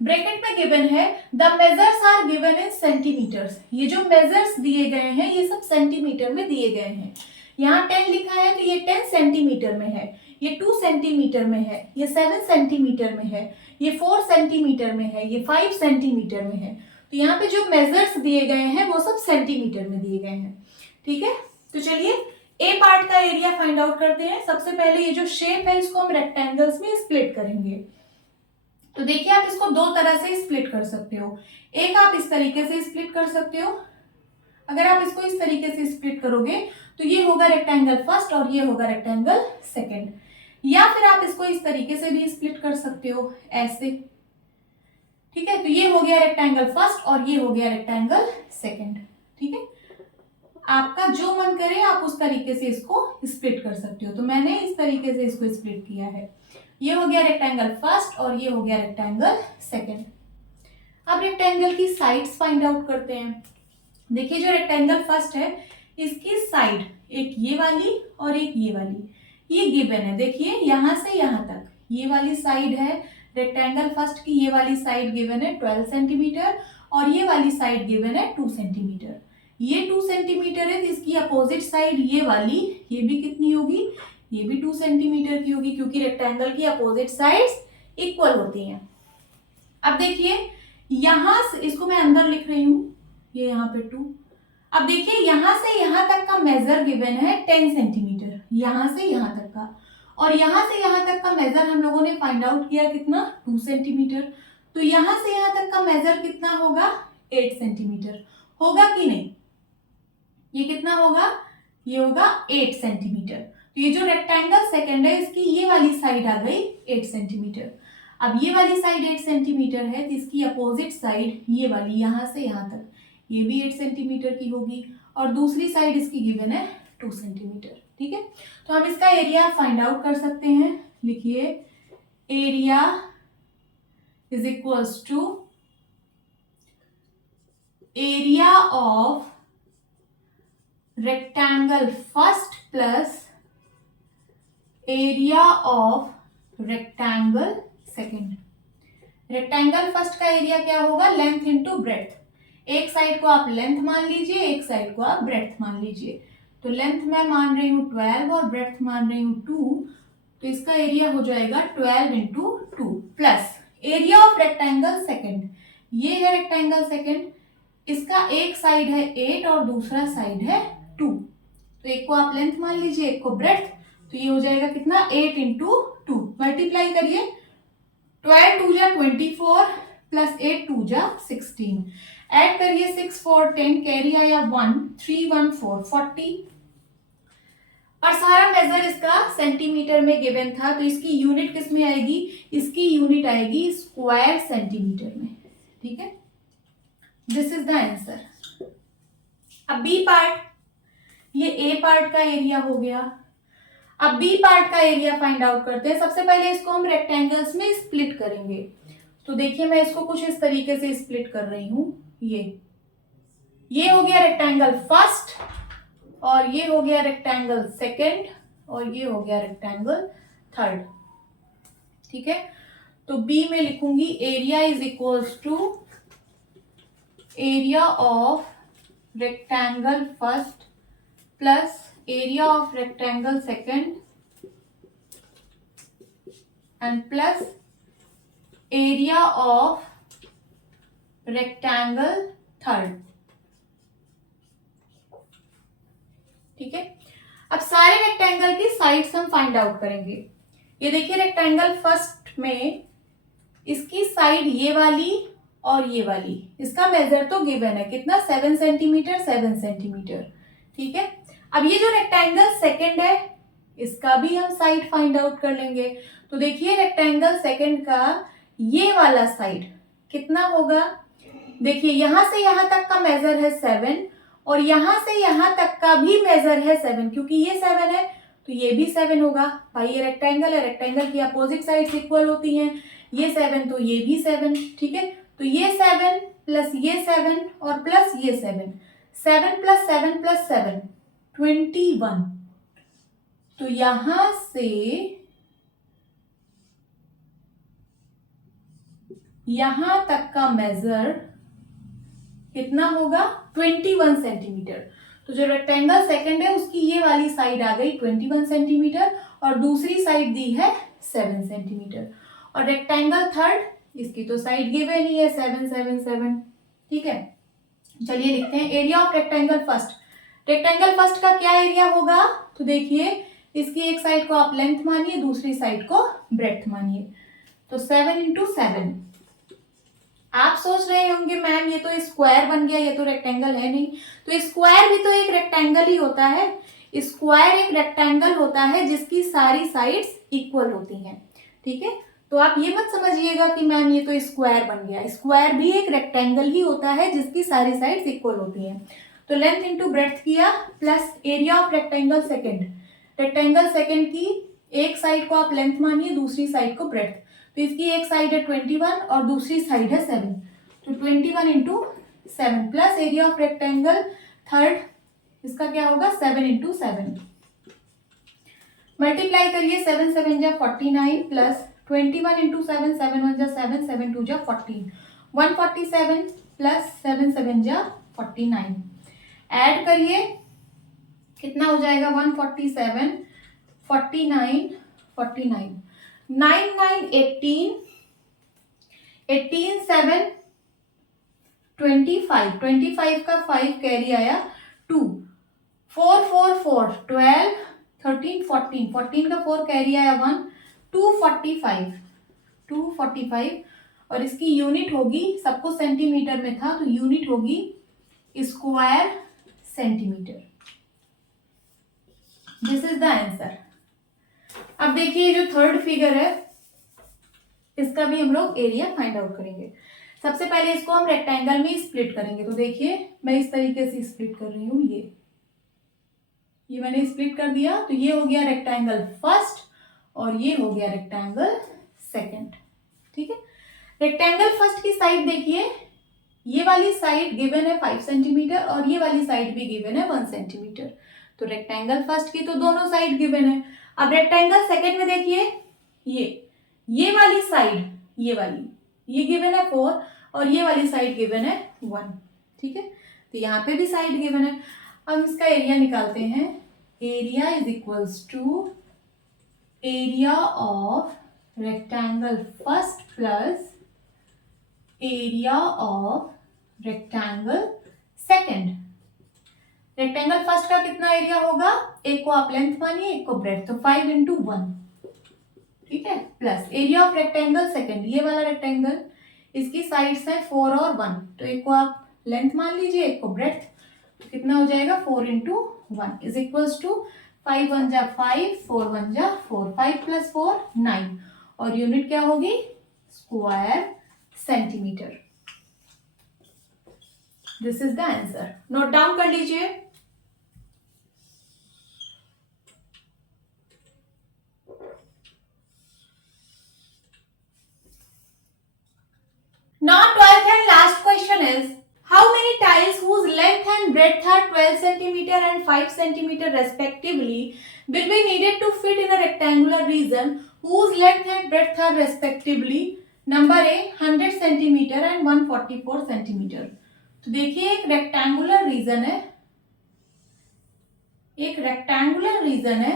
ब्रैकेट में गिवन है, the measures are given in centimetres, ये जो मेजर्स दिए गए हैं ये सब सेंटीमीटर में दिए गए हैं। यहाँ 10 लिखा है तो ये 10 सेंटीमीटर में है, ये 2 सेंटीमीटर में है, ये 7 सेंटीमीटर में है, ये 4 सेंटीमीटर में है, ये 5 सेंटीमीटर में है। तो यहाँ पे जो मेजर्स दिए गए हैं वो सब सेंटीमीटर में दिए गए हैं, ठीक है। तो चलिए ए पार्ट का एरिया फाइंड आउट करते हैं। सबसे पहले ये जो शेप है इसको हम रेक्टेंगल्स में स्प्लिट करेंगे। तो देखिए आप इसको दो तरह से स्प्लिट कर सकते हो, एक आप इस तरीके से स्प्लिट कर सकते हो, अगर आप इसको इस तरीके से स्प्लिट करोगे तो ये होगा रेक्टेंगल फर्स्ट और ये होगा रेक्टेंगल सेकंड, या फिर आप इसको इस तरीके से भी स्प्लिट कर सकते हो ऐसे, ठीक है। तो ये हो गया रेक्टेंगल फर्स्ट और ये हो गया रेक्टेंगल सेकंड, ठीक है। आपका जो मन करे आप उस तरीके से इसको स्प्लिट कर सकते हो। तो मैंने इस तरीके से इसको स्प्लिट किया है, ये हो गया रेक्टेंगल फर्स्ट और ये हो गया रेक्टेंगल सेकंड। अब रेक्टेंगल की साइड्स फाइंड आउट करते हैं। देखिए जो रेक्टेंगल फर्स्ट है इसकी साइड एक ये वाली और एक ये वाली, ये गिवन है। देखिए यहां से यहां तक ये वाली साइड है रेक्टेंगल फर्स्ट की, ये वाली साइड गिवन है 12 सेंटीमीटर और ये वाली साइड गिवन है 2 सेंटीमीटर। ये 2 सेंटीमीटर है तो इसकी अपोजिट साइड ये वाली, ये भी कितनी होगी, ये भी 2 सेंटीमीटर की होगी, क्योंकि रेक्टेंगल की अपोजिट साइड्स इक्वल होती हैं। अब देखिए यहां से इसको मैं अंदर लिख रही हूं, ये यहाँ पे 2, अब देखिए यहाँ से यहाँ तक का मेजर गिवन है 10 सेंटीमीटर, यहाँ से यहाँ तक का, और यहाँ से यहाँ तक का मेजर हम लोगों ने फाइंड आउट किया कितना 2 सेंटीमीटर। तो यहाँ से यहाँ तक का मेजर कितना होगा 8 सेंटीमीटर, होगा कि नहीं? ये कितना होगा? ये होगा 8 सेंटीमीटर। तो ये जो रेक्टेंगल सेकंड है इसकी ये वाली साइड आ गई 8 सेंटीमीटर। अब ये वाली साइड 8 सेंटीमीटर है, तो इसकी अपोजिट साइड ये वाली यहाँ से यहाँ तक ये भी 8 सेंटीमीटर की होगी, और दूसरी साइड इसकी गिवन है 2 सेंटीमीटर। ठीक है, तो हम इसका एरिया फाइंड आउट कर सकते हैं। लिखिए area is equals to area of rectangle first plus area of rectangle second. Rectangle first का एरिया क्या होगा? Length into breadth. एक साइड को आप लेंथ मान लीजिए, एक साइड को आप ब्रेड्थ मान लीजिए। तो लेंथ मैं मान रही हूँ 12 और ब्रेड्थ मान रही हूँ 2, तो इसका एरिया हो जाएगा 12 into 2 plus area of rectangle second. ये है रेक्टेंगल सेकेंड, इसका एक साइड है 8 और दूसरा साइड है 2, तो एक को आप लेंथ मान लीजिए, एक को ब्रेड्थ, तो ये हो जाएगा कितना 8 इंटू 2। मल्टीप्लाई करिए, 12 2 जा 24 प्लस 8 2 जा 16, ऐड करिए 6 4 10, कैरी आया 1 3 1 4 40, और सारा मेजर इसका सेंटीमीटर में गिवन था, तो इसकी यूनिट किस में आएगी? इसकी यूनिट आएगी स्क्वायर सेंटीमीटर में। ठीक है, दिस इज द आंसर। अब बी पार्ट, ये ए पार्ट का एरिया हो गया। अब बी पार्ट का एरिया फाइंड आउट करते हैं। सबसे पहले इसको हम रेक्टेंगल्स में स्प्लिट करेंगे। तो देखिए मैं इसको कुछ इस तरीके से स्प्लिट कर रही हूं। ये हो गया रेक्टेंगल फर्स्ट, और ये हो गया रेक्टेंगल सेकेंड, और ये हो गया रेक्टेंगल थर्ड। ठीक है, तो बी में लिखूंगी area is equals to area of rectangle first plus area of rectangle second and plus area of rectangle third. ठीक है, अब सारे रेक्टेंगल की साइड्स हम फाइंड आउट करेंगे। ये देखिए रेक्टेंगल फर्स्ट में इसकी साइड ये वाली और ये वाली, इसका मेजर तो गिवन है कितना 7 सेंटीमीटर 7 सेंटीमीटर। ठीक है, अब ये जो रेक्टेंगल सेकंड है इसका भी हम साइड फाइंड आउट कर लेंगे। तो देखिए रेक्टेंगल सेकंड का ये वाला साइड कितना होगा? देखिए यहां से यहां तक का मेजर है 7 और यहां से यहां तक का भी मेजर है 7, क्योंकि ये 7 है तो ये भी 7 होगा। भाई ये रेक्टेंगल है, रेक्टेंगल की अपोजिट साइड्स इक्वल होती हैं। ये 7 तो ये भी 7। ठीक है, तो ये 7 प्लस ये 7 और प्लस ये 7, 7 प्लस 7 प्लस 7 21। तो यहां से यहां तक का मेजर कितना होगा 21 सेंटीमीटर। तो जो रेक्टेंगल सेकंड है उसकी ये वाली साइड आ गई 21 सेंटीमीटर और दूसरी साइड दी है 7 सेंटीमीटर। और रेक्टेंगल थर्ड इसकी तो साइड गिवन ही है 7 7 7। ठीक है, चलिए लिखते हैं area of rectangle first. Rectangle first का क्या एरिया होगा? तो देखिए इसकी एक साइड को आप लेंथ मानिए, दूसरी साइड को ब्रेड्थ मानिए। तो 7 इंटू 7। आप सोच रहे होंगे मैम ये तो स्क्वायर बन गया, ये तो रेक्टेंगल है नहीं। तो स्क्वायर भी तो एक रेक्टेंगल ही होता है। स्क्वायर एक रेक्टेंगल होता है जिसकी सारी साइड्स इक्वल होती हैं। ठीक है, तो आप ये मत समझिएगा कि मैम ये तो स्क्वायर बन गया। स्क्वायर भी एक रेक्टेंगल ही होता है जिसकी सारी साइड्स इक्वल होती हैं। तो लेंथ इंटू ब्रेड्थ किया plus area of rectangle second. Rectangle second की एक साइड को आप लेंथ मानिए, दूसरी साइड को ब्रेड्थ। तो इसकी एक साइड है 21 और दूसरी साइड है 7। तो 21 into 7 plus area of rectangle third, इसका क्या होगा 7 इंटू 7। मल्टीप्लाई करिए 7 7 जा 49 प्लस 21 इंटू 7, 7 1 जा 7, 7 2 जा 14, 147 प्लस 7 7 जा 49। ऐड करिए कितना हो जाएगा 147 49 49 9 9 18 18 7 25 25 का 5 कैरी आया 2, 4 4 4 12, 13 14, 14 का 4 कैरी आया 1, 245, 245 और इसकी यूनिट होगी, सबको सेंटीमीटर में था तो यूनिट होगी square centimetre. This is the answer. अब देखिए जो थर्ड फिगर है इसका भी हम लोग एरिया फाइंड आउट करेंगे। सबसे पहले इसको हम रेक्टेंगल में स्प्लिट करेंगे। तो देखिए मैं इस तरीके से स्प्लिट कर रही हूँ, ये मैंने स्प्लिट कर दिया। तो ये हो गया रेक्टेंगल फर्स्ट और ये हो गया रेक्टेंगल सेकंड। ठीक है, रेक्टेंगल फर्स्ट की साइड देखिए, ये वाली साइड गिवन है 5 सेंटीमीटर और ये वाली साइड भी गिवन है 1 सेंटीमीटर। तो रेक्टेंगल फर्स्ट की तो दोनों साइड गिवन है। अब रेक्टेंगल सेकंड में देखिए, ये वाली साइड, ये गिवन है 4 और ये वाली साइड गिवन है 1। ठीक है, तो यहाँ पे भी साइड गिवन है। अब इसका एरिया निकालते हैं। Area is equals to area of rectangle first plus area of rectangle second. Rectangle first का कितना एरिया होगा, एक को आप लेंथ मानिए एक को ब्रेड्थ, तो 5 इंटू 1। ठीक है, plus area of rectangle second, ये वाला रेक्टेंगल इसकी साइड्स है 4 और 1, तो एक को आप लेंथ मान लीजिए एक को ब्रेड्थ, तो कितना हो जाएगा 4 इंटू 1 इज इक्वल्स टू 5 1 जा 5, 4 1 जा 4, 5 प्लस 4 9 और यूनिट क्या होगी square centimetre. This is the answer. Note down कर लीजिए। Now 12th and last question is, how many tiles whose length and breadth are 12 centimeter and 5 centimeter respectively will be needed to fit in a rectangular region whose length and breadth are respectively number A 100 centimeter and 144 centimeter। तो देखिए एक rectangular reason है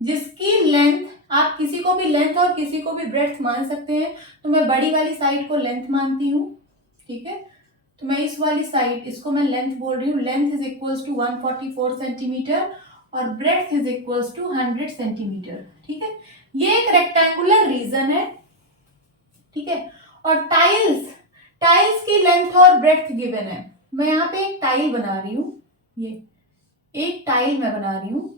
जिसकी length, आप किसी को भी length और किसी को भी ब्रेड्थ मान सकते हैं। तो मैं बड़ी वाली साइड को लेंथ मानती हूँ। ठीक है, तो मैं इस वाली साइड, इसको मैं लेंथ बोल रही हूँ। Length is equals to 144 centimetre और breadth is equals to 100 centimetre. ठीक है, ये एक रेक्टेंगुलर रीजन है। ठीक है, और टाइल्स की लेंथ और ब्रेड्थ गिवन है। मैं यहाँ पे एक टाइल बना रही हूँ, ये एक टाइल मैं बना रही हूँ।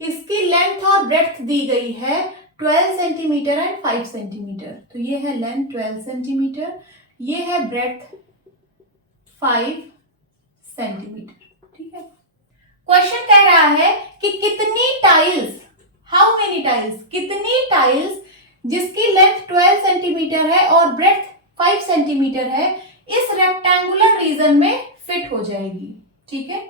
इसकी लेंथ और ब्रेड्थ दी गई है 12 सेंटीमीटर एंड 5 सेंटीमीटर। तो ये है लेंथ 12 सेंटीमीटर, ये है ब्रेड्थ 5 सेंटीमीटर। ठीक है, क्वेश्चन कह रहा है कि कितनी टाइल्स, हाउ मेनी टाइल्स, कितनी टाइल्स जिसकी लेंथ 12 सेंटीमीटर है और ब्रेड्थ 5 सेंटीमीटर है इस रेक्टेंगुलर रीजन में फिट हो जाएगी। ठीक है,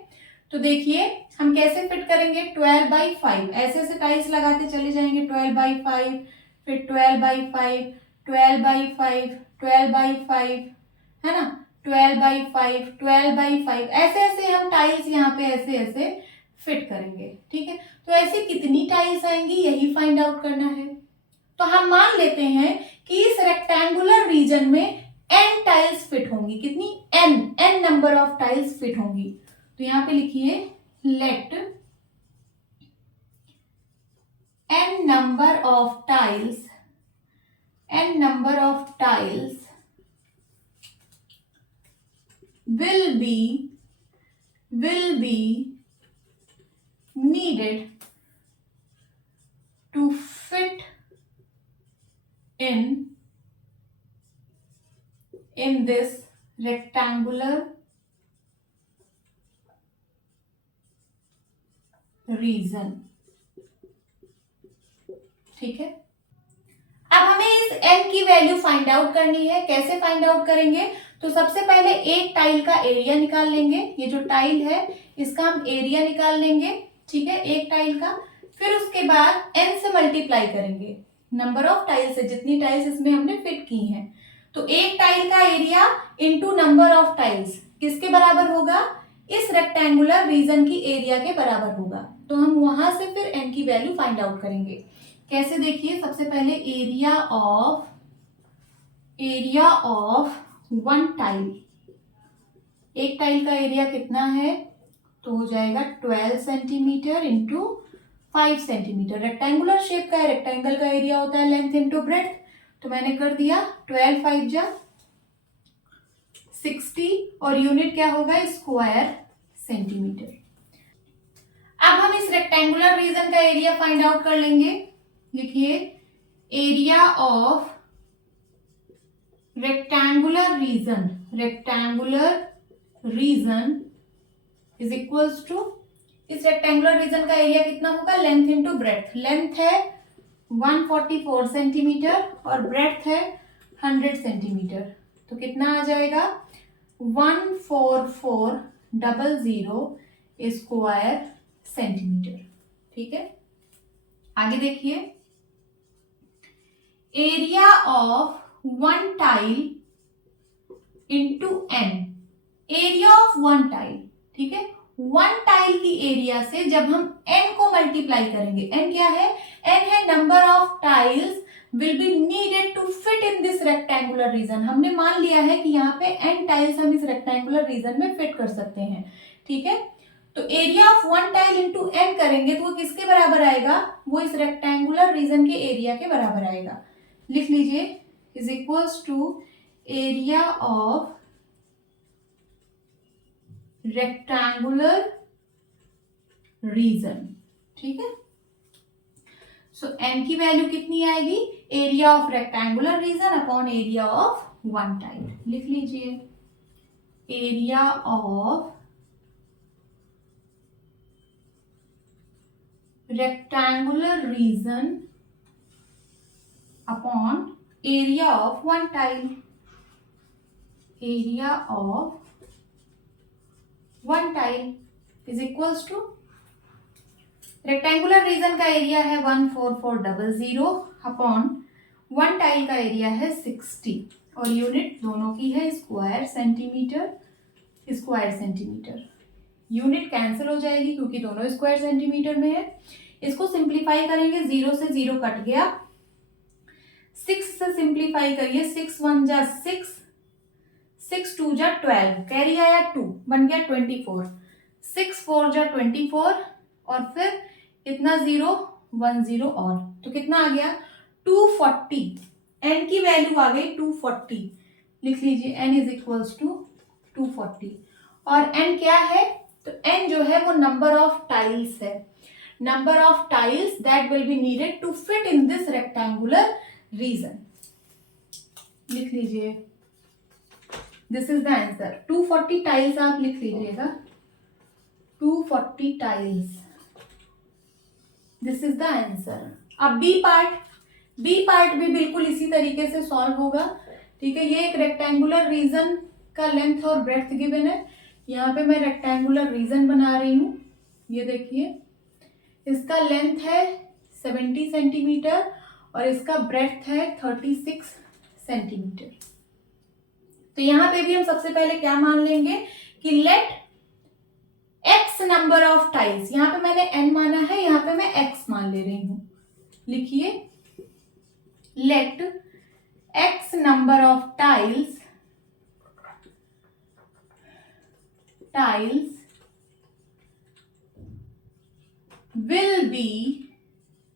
तो देखिए हम कैसे फिट करेंगे। 12/5 ऐसे टाइल्स लगाते चले जाएंगे। 12/5, फिर 12/5, 12/5, 12/5, है ना, 12/5, 12/5, ऐसे हम टाइल्स यहाँ पे ऐसे फिट करेंगे। ठीक है, तो ऐसे कितनी टाइल्स आएंगी यही फाइंड आउट करना है। तो हम मान लेते हैं कि इस रेक्टेंगुलर रीजन में n टाइल्स फिट होंगी। कितनी, n number of tiles fit होंगी। तो यहाँ पे लिखिए late n number of tiles will be needed to fit in this rectangular region। ठीक है, अब हमें इस n की वैल्यू फाइंड आउट करनी है। कैसे फाइंड आउट करेंगे, तो सबसे पहले एक टाइल का एरिया निकाल लेंगे। ये जो टाइल है इसका हम एरिया निकाल लेंगे। ठीक है, एक टाइल का, फिर उसके बाद n से मल्टीप्लाई करेंगे नंबर ऑफ टाइल्स से, जितनी टाइल्स इसमें हमने फिट की हैं। तो एक टाइल का area into number of tiles किसके बराबर होगा, इस रेक्टेंगुलर रीजन की एरिया के बराबर होगा। तो हम वहां से फिर n की वैल्यू फाइंड आउट करेंगे। कैसे, देखिए सबसे पहले एरिया ऑफ वन टाइल, एक टाइल का एरिया कितना है, तो हो जाएगा 12 centimetre into 5 centimetre. Rectangular shape का है, रेक्टेंगल का एरिया होता है लेंथ इंटू ब्रेड्थ, तो मैंने कर दिया 12 5 जा 60 और यूनिट क्या होगा, स्क्वायर सेंटीमीटर। अब हम इस रेक्टेंगुलर रीजन का एरिया फाइंड आउट कर लेंगे। लिखिए area of rectangular region is equals to, इस रेक्टेंगुलर रीजन का एरिया कितना होगा, लेंथ इंटू ब्रेड्थ। लेंथ है 144 सेंटीमीटर और ब्रेड्थ है 100 सेंटीमीटर, तो कितना आ जाएगा 14400 स्क्वायर सेंटीमीटर। ठीक है, आगे देखिए area of one tile into n, area of one tile. ठीक है, वन टाइल की एरिया से जब हम n को मल्टीप्लाई करेंगे, n क्या है, n है number of tiles will be needed to fit in this rectangular region. हमने मान लिया है कि यहाँ पे n टाइल्स हम इस रेक्टेंगुलर रीजन में फिट कर सकते हैं। ठीक है, तो area of one tile into n करेंगे तो वो किसके बराबर आएगा, वो इस रेक्टेंगुलर रीजन के एरिया के बराबर आएगा। लिख लीजिए is equals to area of rectangular region. ठीक है, सो n की वैल्यू कितनी आएगी, area of rectangular region upon area of one tile. लिख लीजिए area of rectangular region upon area of one tile, area of one tile is equals to, rectangular region का area है 14400 upon one tile का area है 60 और unit दोनों की है स्क्वायर सेंटीमीटर। यूनिट कैंसिल हो जाएगी क्योंकि दोनों स्क्वायर सेंटीमीटर में है। इसको सिंप्लीफाई करेंगे, 0 से 0 कट गया, 6 से सिंप्लीफाई करिए, 6 1 जा 6, 6 2 जा 12, कैरी आया 2, बन गया 24, 6 4 जा 24 और फिर इतना 0 1 0 और, तो कितना आ गया 240। n की वैल्यू आ गई 240। लिख लीजिए n इज इक्वल्स टू 240 और n क्या है, तो n जो है वो नंबर ऑफ टाइल्स है, number of tiles that will be needed to fit in this rectangular region. लिख लीजिए this is the answer, 240 tiles आप लिख लीजिएगा, 240 tiles, this is the answer. अब बी पार्ट भी बिल्कुल इसी तरीके से सॉल्व होगा। ठीक है, ये एक रेक्टेंगुलर रीजन का लेंथ और ब्रेड्थ गिवन है, यहाँ पे मैं रेक्टेंगुलर रीजन बना रही हूँ। ये देखिए इसका लेंथ है 70 सेंटीमीटर और इसका ब्रेड्थ है 36 सेंटीमीटर। तो यहाँ पे भी हम सबसे पहले क्या मान लेंगे कि let x number of tiles, यहाँ पे मैंने n माना है, यहाँ पे मैं x मान ले रही हूं। लिखिए let x number of tiles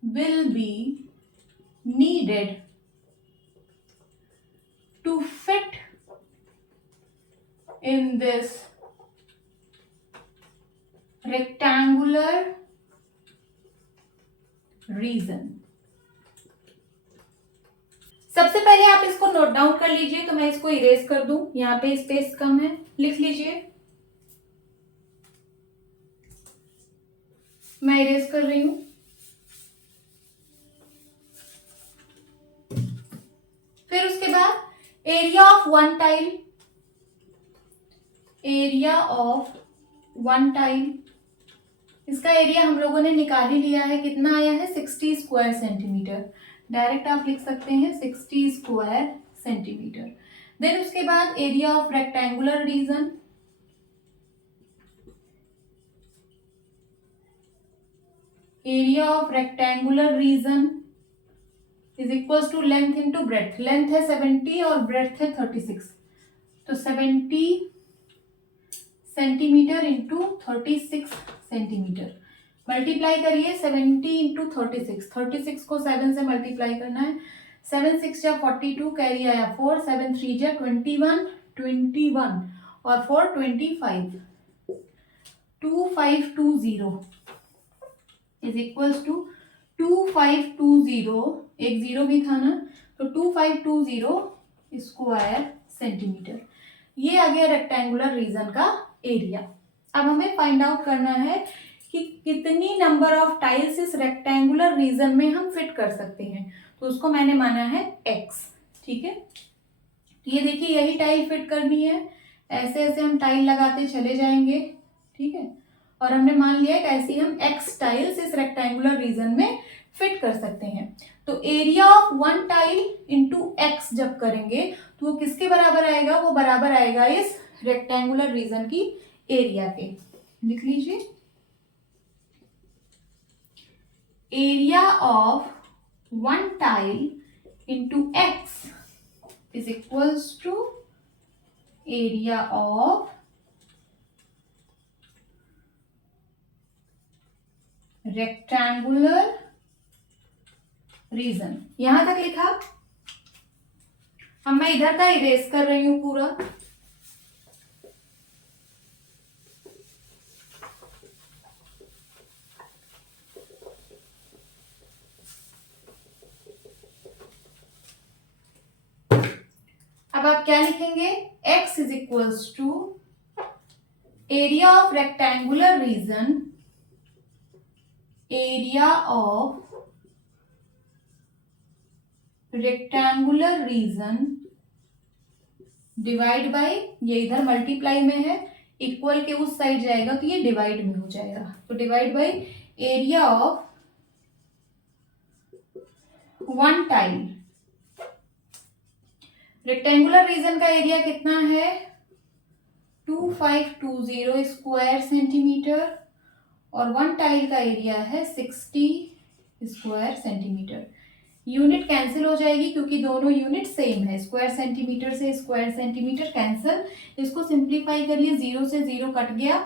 will be needed to fit in this rectangular region। सबसे पहले आप इसको नोट डाउन कर लीजिए, तो मैं इसको इरेज कर दूं, यहाँ पे स्पेस कम है, लिख लीजिए, मैं इरेज कर रही हूं। फिर उसके बाद area of one tile, area of one tile, इसका एरिया हम लोगों ने निकाल ही लिया है, कितना आया है 60 स्क्वायर सेंटीमीटर। डायरेक्ट आप लिख सकते हैं 60 स्क्वायर सेंटीमीटर। देन उसके बाद area of rectangular region, area of rectangular region is equals to length into breadth. Length है 70 और ब्रेड्थ है 36, तो 70 सेंटीमीटर इंटू 36 सेंटीमीटर। मल्टीप्लाई करिए 70 इंटू 36, 36 को 7 से मल्टीप्लाई करना है। 7 6 जा 42, कैरी आया 4, 7 3 जा 21, 21 और 4 25, 2520 इज इक्वल्स टू 2520, एक जीरो भी था ना, तो 2520 स्क्वायर सेंटीमीटर। ये आ गया रेक्टेंगुलर रीजन का एरिया। अब हमें फाइंड आउट करना है कि कितनी नंबर ऑफ टाइल्स इस रेक्टेंगुलर रीजन में हम फिट कर सकते हैं, तो उसको मैंने माना है x। ठीक है, ये देखिए यही टाइल फिट करनी है, ऐसे ऐसे हम टाइल लगाते चले जाएंगे। ठीक है, और हमने मान लिया कि ऐसे हम x टाइल्स इस रेक्टेंगुलर रीजन में फिट कर सकते हैं। तो area of one tile into x जब करेंगे तो वो किसके बराबर आएगा, वो बराबर आएगा इस रेक्टेंगुलर रीजन की एरिया के। लिख लीजिए, area of one tile into x is equals to area of rectangular region. यहां तक लिखा। अब मैं इधर का इरेज कर रही हूं पूरा। अब आप क्या लिखेंगे, x is equals to area of rectangular region, area of rectangular region divide by, ये इधर मल्टीप्लाई में है, इक्वल के उस साइड जाएगा तो ये डिवाइड में हो जाएगा, तो divide by area of one tile. Rectangular region का एरिया कितना है, 2520 स्क्वायर सेंटीमीटर, और वन टाइल का एरिया है 60 स्क्वायर सेंटीमीटर। यूनिट कैंसिल हो जाएगी क्योंकि दोनों यूनिट सेम है, स्क्वायर सेंटीमीटर से स्क्वायर सेंटीमीटर कैंसिल। इसको सिंप्लीफाई करिए, 0 से 0 कट गया,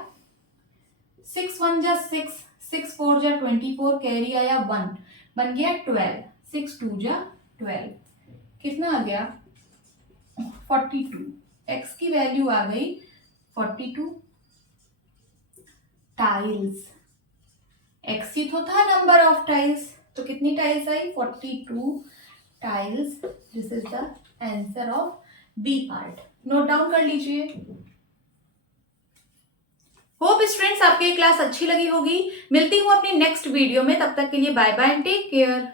6 1 जा 6, 6 4 जा 24, कैरी आया 1, बन गया 12, 6 2 जा 12, कितना आ गया 42। x की वैल्यू आ गई 42। टाइल्स, x ही तो था नंबर ऑफ टाइल्स, तो कितनी टाइल्स आई 42 tiles. This is the answer of B part. Note down कर लीजिए। होप स्टूडेंट्स आपके क्लास अच्छी लगी होगी। मिलती हूँ अपनी नेक्स्ट वीडियो में, तब तक के लिए bye bye and take care.